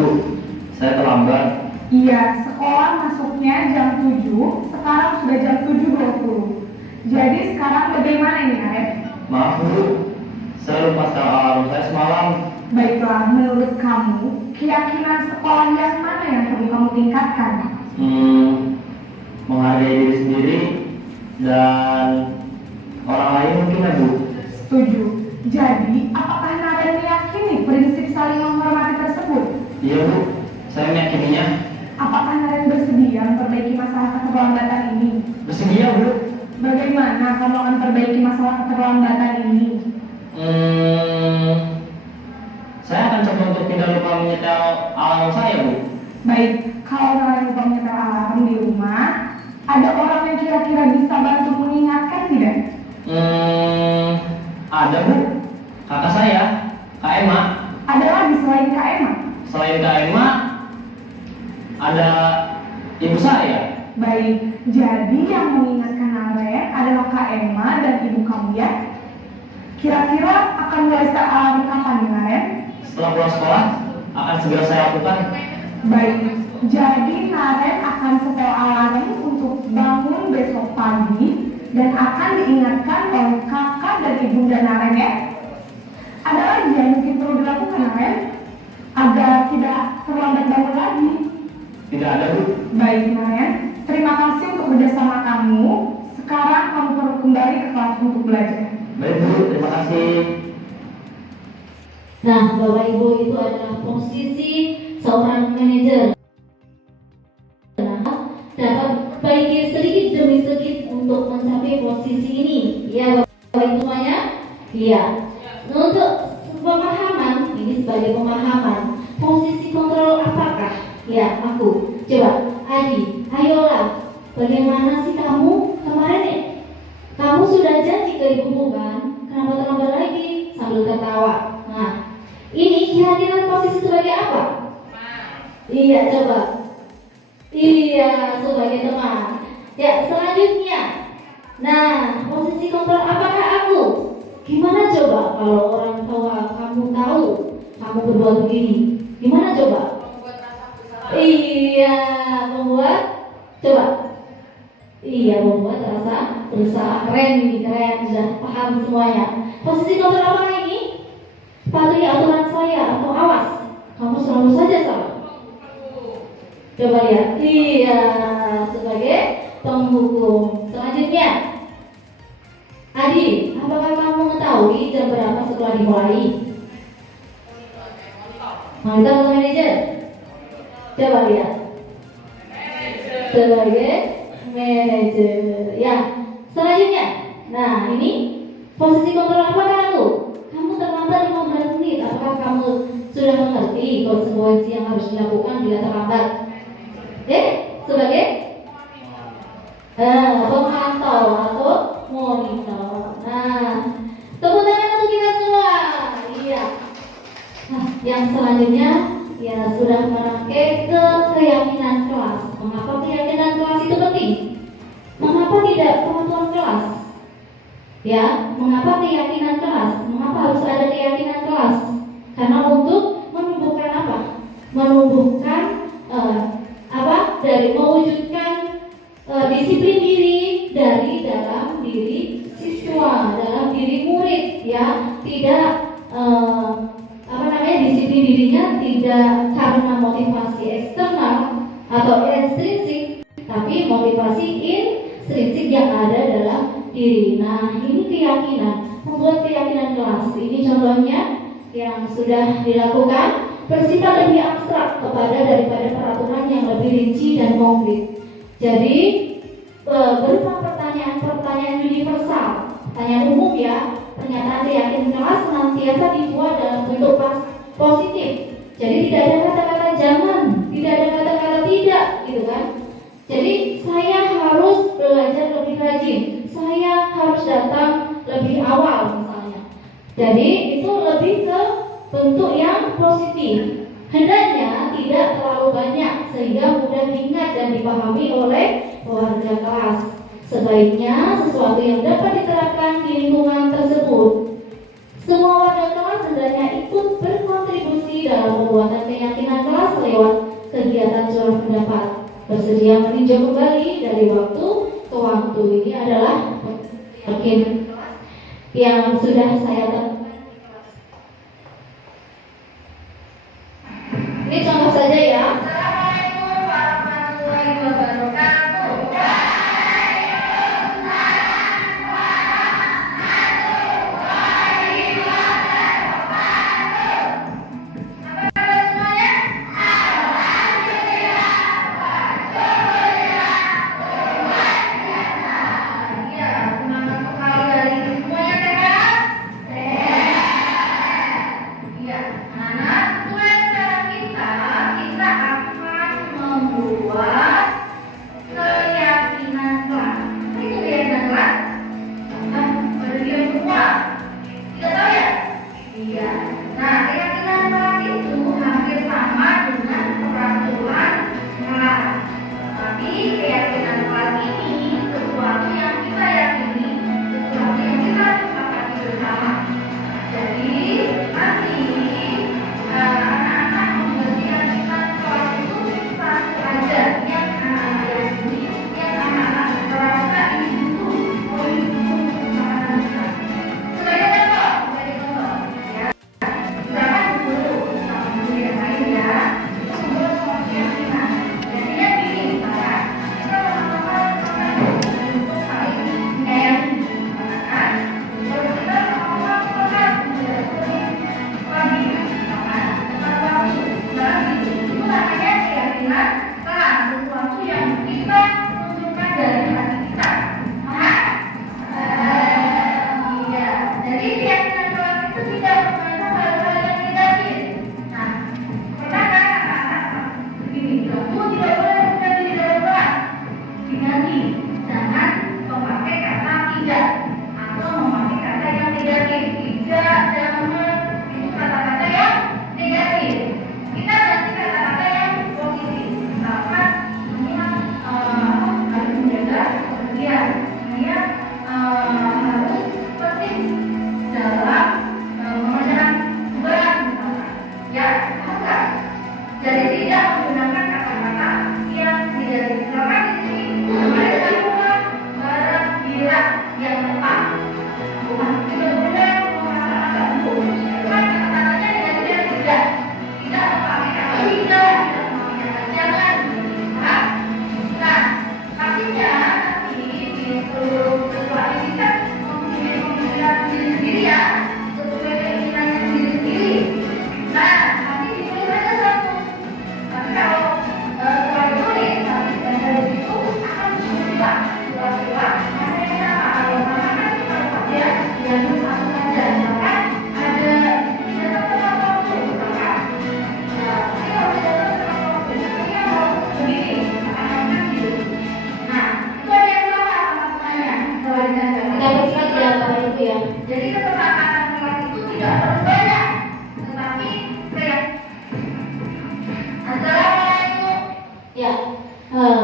saya terlambat. Iya, sekolah masuknya jam 7, sekarang sudah jam 7.20. Jadi sekarang bagaimana ini Naren? Maaf Bu, saya lupa setel alarm saya semalam. Baiklah, menurut kamu, keyakinan sekolah yang mana yang perlu kamu tingkatkan? Menghargai diri sendiri dan orang lain mungkin ya Bu. Setuju. Jadi, apakah Naren meyakini prinsip saling menghormati tersebut? Iya Bu, saya meyakininya. Apakah Naren bersedia memperbaiki masalah keterlambatan ini? Bersedia Bu. Bagaimana kamu akan perbaiki masalah keterlambatan ini? Saya akan coba untuk tidak lupa menyetel alarm saya Bu. Baik, kalau Naren lupa menyetel alarm di rumah, ada orang yang kira-kira bisa bantu mengingatkan tidak? Ada Bu, kakak saya, Kak Emma. Ada lagi selain Kak Emma? Selain Kak Emma, ada ibu saya. Baik, jadi yang mengingatkan Naren adalah Kak Emma dan ibu kamu ya? Kira-kira akan mulai set alarm kapan nih Naren? Setelah pulang sekolah, akan segera saya lakukan. Baik, jadi Naren akan setel alarm untuk bangun besok pagi dan akan diingatkan oleh kakak dan ibunda Naren ya. Ada lagi yang mungkin perlu dilakukan Naren agar tidak terlambat bangun lagi? Tidak ada Bu. Baik Naren, terima kasih untuk kerjasama kamu. Sekarang kamu perlu kembali ke kelas untuk belajar. Baik Bu, terima kasih. Nah, Bapak Ibu, itu adalah posisi seorang manajer. Nah, dapat baiki sedikit demi sedikit untuk mencapai posisi ini. Ya, Bapak Ibu semuanya? Iya. Untuk pemahaman, ini sebagai pemahaman, posisi kontrol apakah? Ya, aku. Coba, Adi, ayolah. Bagaimana sih kamu kemarin ya? Kamu sudah janji ke ibu kan? Kenapa terlambat lagi? Sambil tertawa. Nah, ini kira-kira posisi sebagai apa? Iya, coba. Iya, sebagai teman. Ya, selanjutnya. Nah, posisi kontrol apakah aku? Gimana coba kalau orang tua kamu tahu kamu berbuat begini? Gimana coba? Iya, membuat. Coba. Iya, membuat rasa bersalah. Keren ini, keren. Sudah paham semuanya. Posisi kontrol apa ini? Patuhi aturan saya atau awas. Kamu selalu saja salah. Coba lihat. Iya, sebagai penghukum. Selanjutnya, Adi, apakah kamu mengetahui jam berapa sekolah dimulai? Monitor atau manajer? Coba lihat. Sebagai manajer. Ya. Selanjutnya, nah ini posisi kontrol apakah aku? Kamu terlambat 15 menit. Apakah kamu sudah mengerti konsekuensi yang harus dilakukan bila terlambat? Sebagai pemantau atau monitor. Nah, tepuk tangan untuk kita semua. Iya. Nah, yang selanjutnya ya sudah merangkai ke keyakinan kelas. Mengapa keyakinan kelas itu penting? Mengapa tidak peraturan kelas? Ya, mengapa keyakinan kelas? Mengapa harus ada keyakinan kelas? Karena untuk menumbuhkan apa? Menumbuhkan dari mewujudkan disiplin diri dari dalam diri siswa, dalam diri murid, ya. Tidak disiplin dirinya tidak karena motivasi eksternal atau ekstrinsik, tapi motivasi intrinsik yang ada dalam diri. Nah, ini keyakinan, membuat keyakinan kelas. Ini contohnya yang sudah dilakukan, bersifat lebih abstrak daripada peraturan yang lebih rinci dan konkret. Jadi berupa pertanyaan universal, pertanyaan umum, ya. Pernyataan keyakinan kelas senantiasa dibuat dalam bentuk positif. Jadi tidak ada kata-kata jangan, tidak ada kata-kata tidak, gitu kan. Jadi saya harus belajar lebih rajin, saya harus datang lebih awal misalnya. Jadi itu lebih ke bentuk yang positif. Hendaknya tidak terlalu banyak sehingga mudah diingat dan dipahami oleh warga kelas. Sebaiknya sesuatu yang dapat diterapkan di lingkungan tersebut. Semua warga kelas hendaknya ikut berkontribusi dalam pembuatan keyakinan kelas lewat kegiatan jual pendapat. Bersedia meninjau kembali dari waktu ke waktu. Ini adalah keyakinan kelas yang sudah saya temukan. Ini contoh saja, ya. Assalamualaikum warahmatullahi wabarakatuh.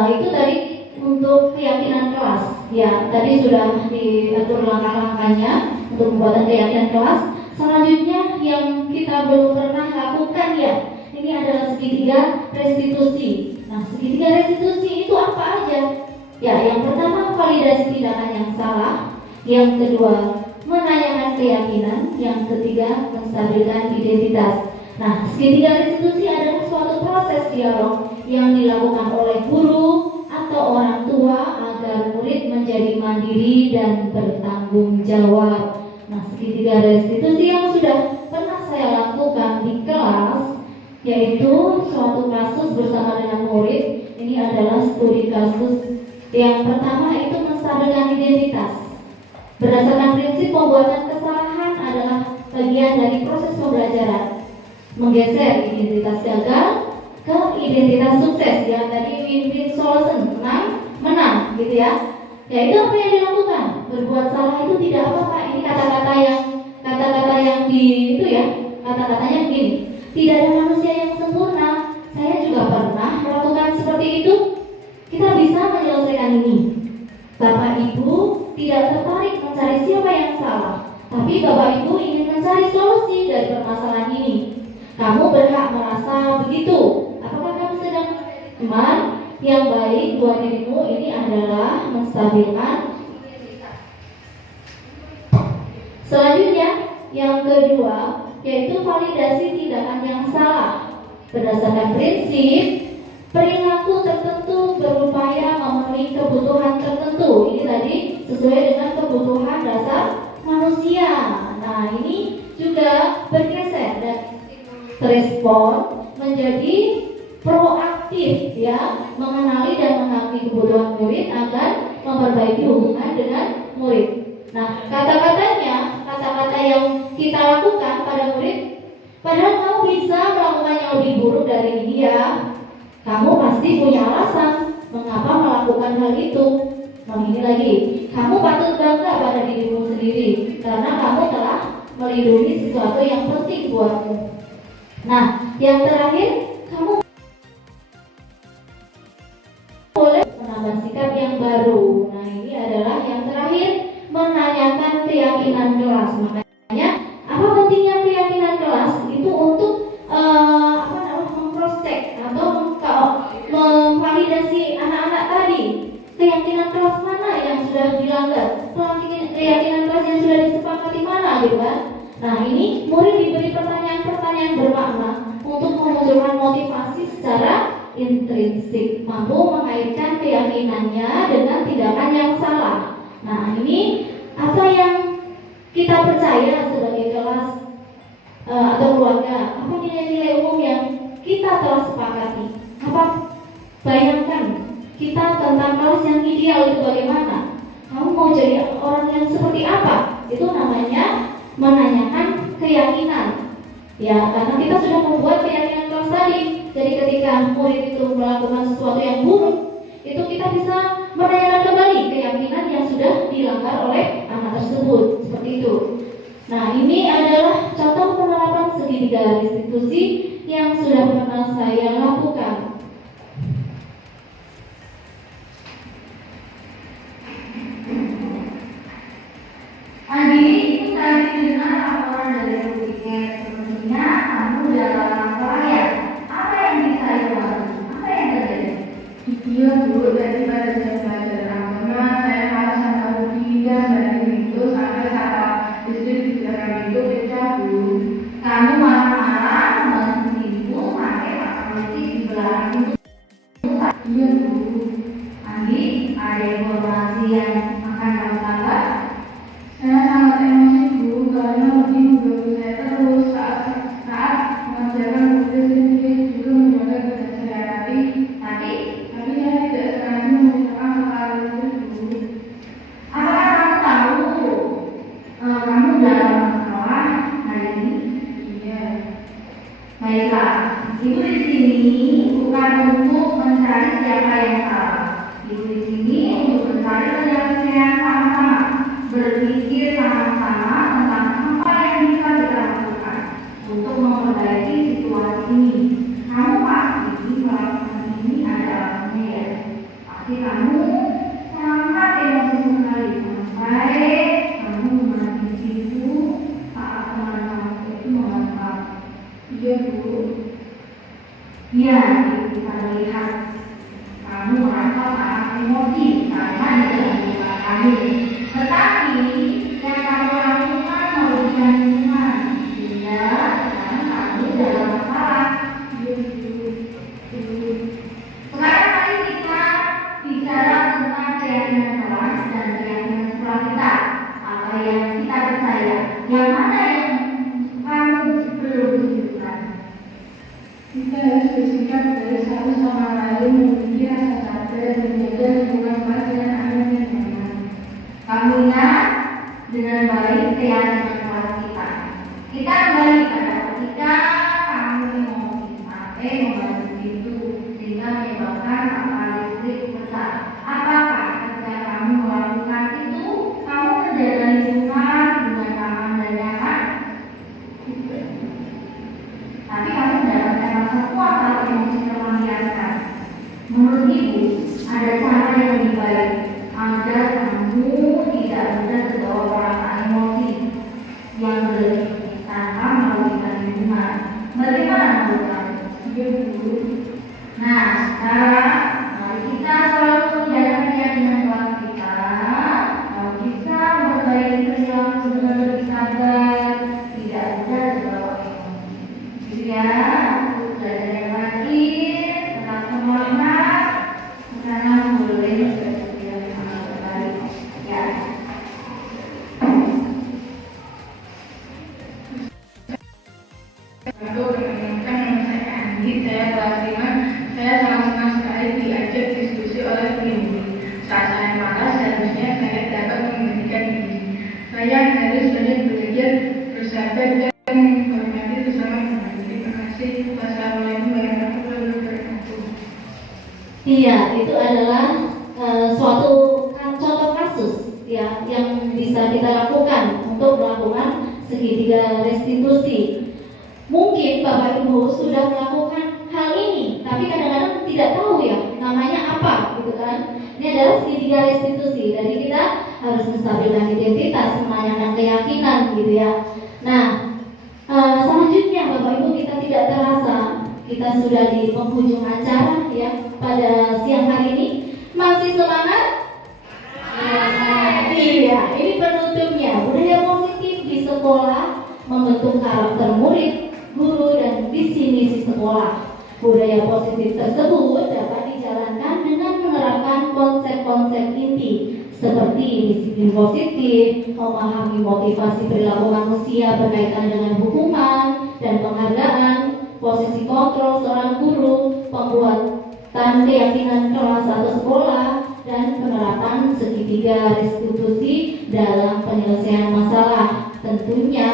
Itu tadi untuk keyakinan kelas. Ya, tadi sudah diatur langkah-langkahnya untuk pembuatan keyakinan kelas. Selanjutnya yang kita belum pernah lakukan ya, ini adalah segitiga restitusi. Nah, segitiga restitusi itu apa aja? Ya, yang pertama validasi tindakan yang salah, yang kedua menanyakan keyakinan, yang ketiga menstabilkan identitas. Nah, segitiga restitusi adalah suatu proses dialog yang dilakukan oleh guru atau orang tua agar murid menjadi mandiri dan bertanggung jawab. Nah, segitiga restitusi yang sudah pernah saya lakukan di kelas, yaitu suatu kasus bersama dengan murid. Ini adalah studi kasus yang pertama, itu menstabilkan identitas. Berdasarkan prinsip pembuatan kesalahan adalah bagian dari proses pembelajaran, menggeser identitas gagal ke identitas sukses. Ya, tadi win-win solution, menang gitu ya. Ya, itu apa yang dilakukan? Berbuat salah itu tidak apa-apa. Ini kata-kata yang itu ya, kata-katanya begini. Tidak ada manusia yang sempurna. Saya juga pernah melakukan seperti itu. Kita bisa menyelesaikan ini. Bapak Ibu tidak tertarik mencari siapa yang salah, tapi Bapak Ibu ingin mencari solusi dari permasalahan ini. Kamu berhak merasa begitu. Apakah kamu sedang teman yang baik buat dirimu? Ini adalah menstabilkan. Selanjutnya, yang kedua, yaitu validasi tindakan yang salah. Berdasarkan prinsip perilaku tertentu berupaya memenuhi kebutuhan tertentu. Ini tadi sesuai dengan kebutuhan dasar manusia. Nah, ini juga bergeser dan respon menjadi proaktif ya, mengenali dan mengakui kebutuhan murid agar memperbaiki hubungan dengan murid. Nah, kata-kata yang kita lakukan pada murid, padahal kamu bisa melakukan yang lebih buruk dari dia. Kamu pasti punya alasan mengapa melakukan hal itu. Nah, ini lagi, kamu patut bangga pada dirimu sendiri karena kamu telah melindungi sesuatu yang penting buatmu. Nah, yang terakhir, kamu boleh menambah sikap yang baru. Nah, ini adalah yang terakhir, menanyakan keyakinan kelas. Makanya, apa pentingnya keyakinan kelas? Itu untuk meng-cross-check atau memvalidasi anak-anak tadi. Keyakinan kelas mana yang sudah dilanggar? Keyakinan kelas yang sudah disepakati mana, gitu kan? Nah, ini murid diberi pertanyaan-pertanyaan bermakna untuk memunculkan motivasi secara intrinsik, mampu mengaitkan keyakinannya dengan tindakan yang salah. Nah, ini apa yang kita percaya sebagai kelas atau keluarga, apa nilai-nilai umum yang kita telah sepakati. Apa bayangkan kita tentang kelas yang ideal itu bagaimana? Kamu mau jadi orang yang seperti apa? Itu namanya menanyakan keyakinan. Ya, karena kita sudah membuat keyakinan kelas tadi. Jadi ketika murid itu melakukan sesuatu yang buruk, itu kita bisa menanyakan kembali keyakinan yang sudah dilanggar oleh anak tersebut. Seperti itu. Nah, ini adalah contoh penerapan segitiga restitusi yang sudah pernah saya lakukan. Andi, itu tadi dengar laporan dari Rupiket. Sepertinya kamu dalam rangkaian. Apa yang bisa dilakukan? Apa yang terjadi? Iya Bu, tadi pada jam belajar agama saya kalah sama Budi dan dari itu sampai saat listrik di belakang itu pecah Bu. Kamu marah-marah membantu ibu sampai politik di belakang itu. Iya Bu. Andi, ada informasi yang akan kamu tambah? Saya sangat emosi Bu karena Budi mengganggu saya terus saat mengerjakan tugas listrik juga menjaga kerja saya tapi saya tidak sengaja memisahkan soal listrik Bu. Apakah kamu tahu kamu dalam masalah hari ini? Iya. Baiklah, ibu di sini bukan untuk mencari siapa yang salah. Ibu di sini untuk mencari penyelesaian sama-sama, berpikir sama-sama tentang apa yang bisa kita lakukan untuk memperbaiki situasi ini. Kamu pasti melakukan ini ada alasannya ya. Pasti kamu sangat emosi ibu, ada cara yang lebih baik agar kamu tidak mudah terbawa perasaan emosi yang berlebih tanpa merugikan lingkungan. Bagaimana menurut kamu? Ibu. Nah, sekarang mari kita selalu menjaga keyakinan kelas kita. Kalau bisa memperbaiki perilaku dengan lebih sabar, tidak mudah terbawa emosi. Gitu ya, belajar yang rajin, tetap semangat, karena boleh bersedia sama sekali. Ya. Aku perkenalkan nama saya Andi, saya kelas 5. Saya sangat senang sekali diajak diskusi oleh pembimbing. Saat saya malas, seharusnya saya dapat menghentikan diri. Saya harus banyak belajar, bersabar, dan menghormati sesama teman. Terima kasih. Wassalamualaikum warahmatullahi wabarakatuh. Iya, itu adalah suatu contoh kasus ya yang bisa kita lakukan untuk melakukan segitiga restitusi. Mungkin Bapak Ibu sudah melakukan hal ini, tapi kadang-kadang tidak tahu ya namanya apa, gitu kan? Ini adalah segitiga restitusi. Jadi kita harus menstabilkan identitas, menanyakan keyakinan, gitu ya. Nah, selanjutnya Bapak Ibu, kita tidak terasa kita sudah di penghujung acara ya pada siang hari ini. Masih semangat? Iya, ini penutupnya. Budaya positif di sekolah membentuk karakter murid, guru, dan visi misi sekolah. Budaya positif tersebut dapat dijalankan dengan menerapkan konsep-konsep inti seperti disiplin positif, memahami motivasi perilaku manusia berkaitan dengan hukuman dan penghargaan, posisi kontrol seorang guru, pembuatan keyakinan kelas atau sekolah, dan penerapan segitiga restitusi dalam penyelesaian masalah. Tentunya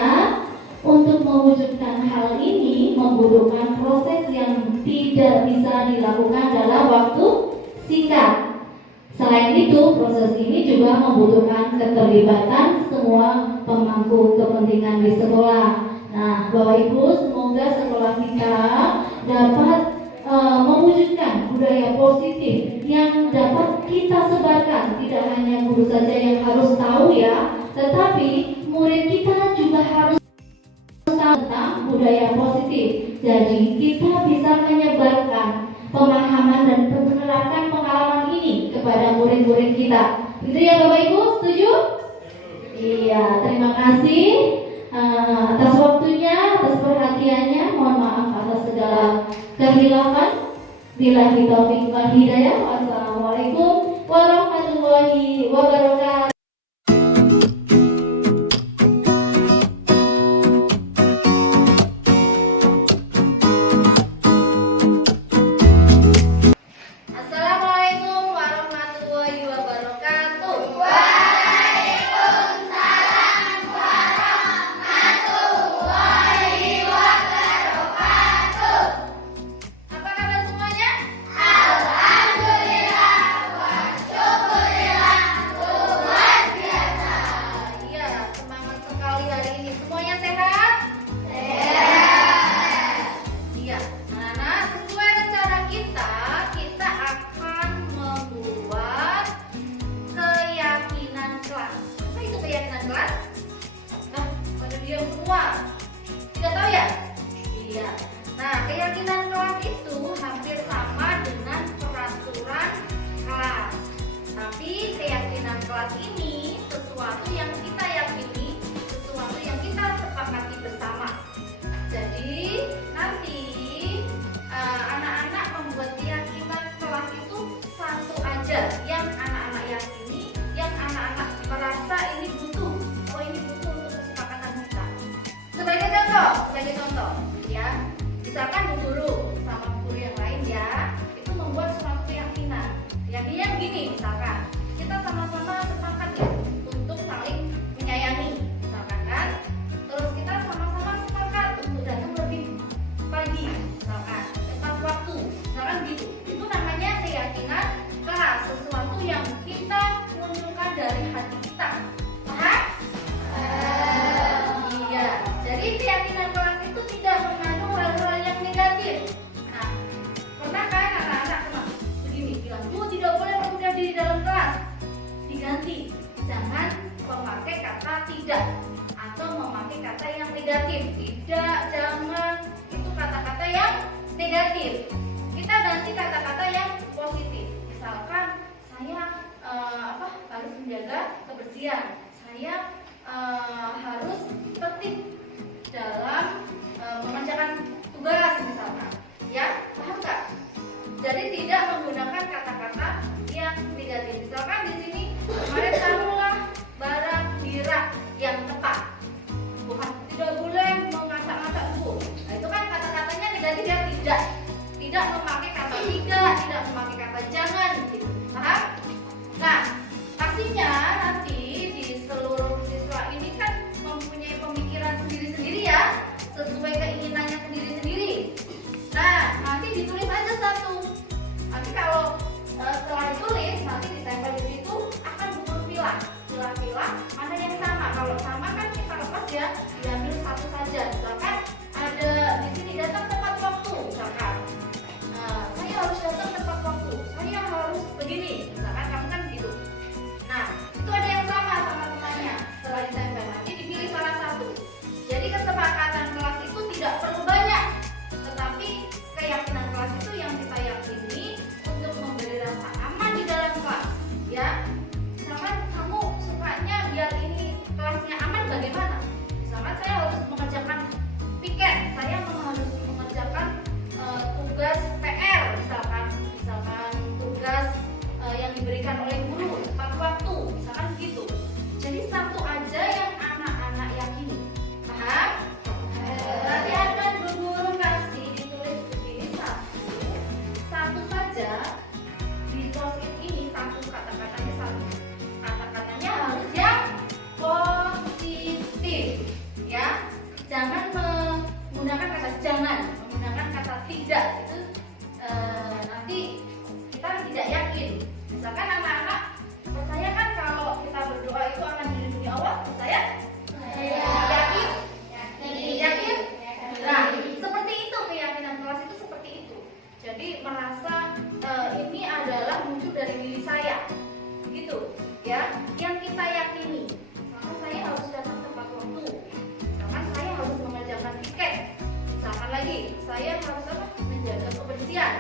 untuk mewujudkan hal ini membutuhkan proses yang tidak bisa dilakukan dalam waktu singkat. Selain itu, proses ini juga membutuhkan keterlibatan semua pemangku kepentingan di sekolah. Nah, Bapak Ibu, semoga sekolah kita dapat mewujudkan budaya positif yang dapat kita sebarkan. Tidak hanya guru saja yang harus tahu ya, tetapi murid kita juga harus tentang budaya positif. Jadi kita bisa menyebarkan pemahaman dan menerapkan pengalaman ini kepada murid-murid kita. Itu ya Bapak Ibu, setuju? Iya, terima kasih atas waktunya, atas perhatiannya. Mohon maaf atas segala kehilangan. Billahi taufiq wal hidayah. Wassalamualaikum warahmatullahi wabarakatuh. Alhamdulillah wa syukurillah. kebersihan. Saya harus tertib dalam mengerjakan tugas misalkan, ya, paham nggak? Jadi tidak menggunakan kata-kata yang negatif. Misalkan di sini kemarin taruhlah barang di rak yang tepat, bukan tidak boleh mengasak-asak bubur. Nah, itu kan kata-katanya negatif ya, tidak memakai kata tidak memakai kata jangan, gitu. Paham? Nah, pastinya nanti di seluruh siswa ini kan mempunyai pemikiran sendiri-sendiri ya, sesuai keinginannya sendiri-sendiri. Nah, nanti ditulis aja satu. Nanti kalau setelah ditulis, nanti ditempel di situ akan berpilah mana yang sama. Kalau sama kan kita lepas ya, diambil satu saja. Misalkan ada di sini datang tepat waktu, misalkan. Saya harus datang tepat waktu. Saya harus begini, misalkan kamu kan gitu. Nah, itu ada yang sama teman-temannya. Setelah ditempel, nanti dipilih salah satu. Jadi kesepakatan kelas itu tidak perlu banyak, tetapi keyakinan kelas itu yang kita yakini untuk memberi rasa aman di dalam kelas, ya. Misalkan kamu sukanya biar ini kelasnya aman, bagaimana? Misalkan saya harus mengerjakan piket, saya harus mengerjakan tugas PR, misalkan tugas yang diberikan oleh guru tepat waktu, misalkan begitu. Jadi satu aja yang anak-anak yakini, paham? Nanti akan guru kasih ditulis begini satu saja di post-it ini, satu kata-katanya satu. Kata-katanya harus yang positif, ya. Jangan menggunakan kata jangan, menggunakan kata tidak. Itu nanti kita tidak yakin. Misalkan anak-anak percaya kan kalau kita berdoa itu akan dilindungi Allah, percaya? Yakin? Yakin? Nah, seperti itu keyakinan kelas itu seperti itu. Jadi merasa ini adalah muncul dari diri saya, gitu, ya. Yang kita yakini, misalkan saya harus datang tepat waktu, misalkan saya harus mengerjakan tiket, misalkan lagi saya harus menjaga kebersihan.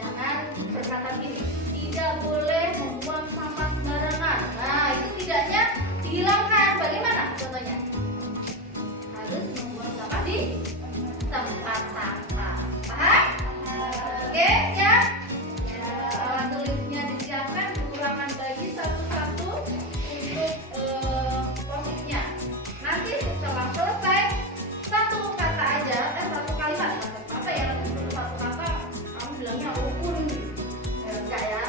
Jangan berkata gini, tidak boleh membuang sampah sembarangan. Nah, itu tidaknya dihilangkan. Bagaimana contohnya? Harus membuang sampah di tempat sampah. Paham? Oke, ya? Alat tulisnya disiapkan, dikurangan bagi satu-satu untuk positnya. Nanti setelah selesai, satu kata aja, satu kalimat. Apa ya? Satu kata, kamu bilangnya ukur ini. Enggak ya?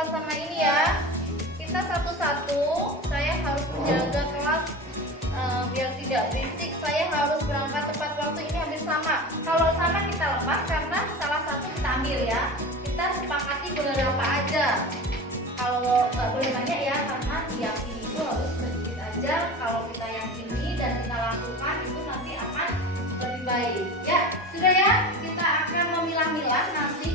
tepat sama ini ya. Kita satu-satu. Saya harus menjaga kelas biar tidak berisik. Saya harus berangkat tepat waktu. Ini hampir sama. Kalau sama kita lepas karena salah satu kita ambil ya. Kita sepakati boleh berapa aja. Kalau nggak boleh banyak ya, karena diyakini itu harus sedikit aja. Kalau kita yakini dan kita lakukan itu nanti akan lebih baik. Ya, sudah ya. Kita akan memilah-milah nanti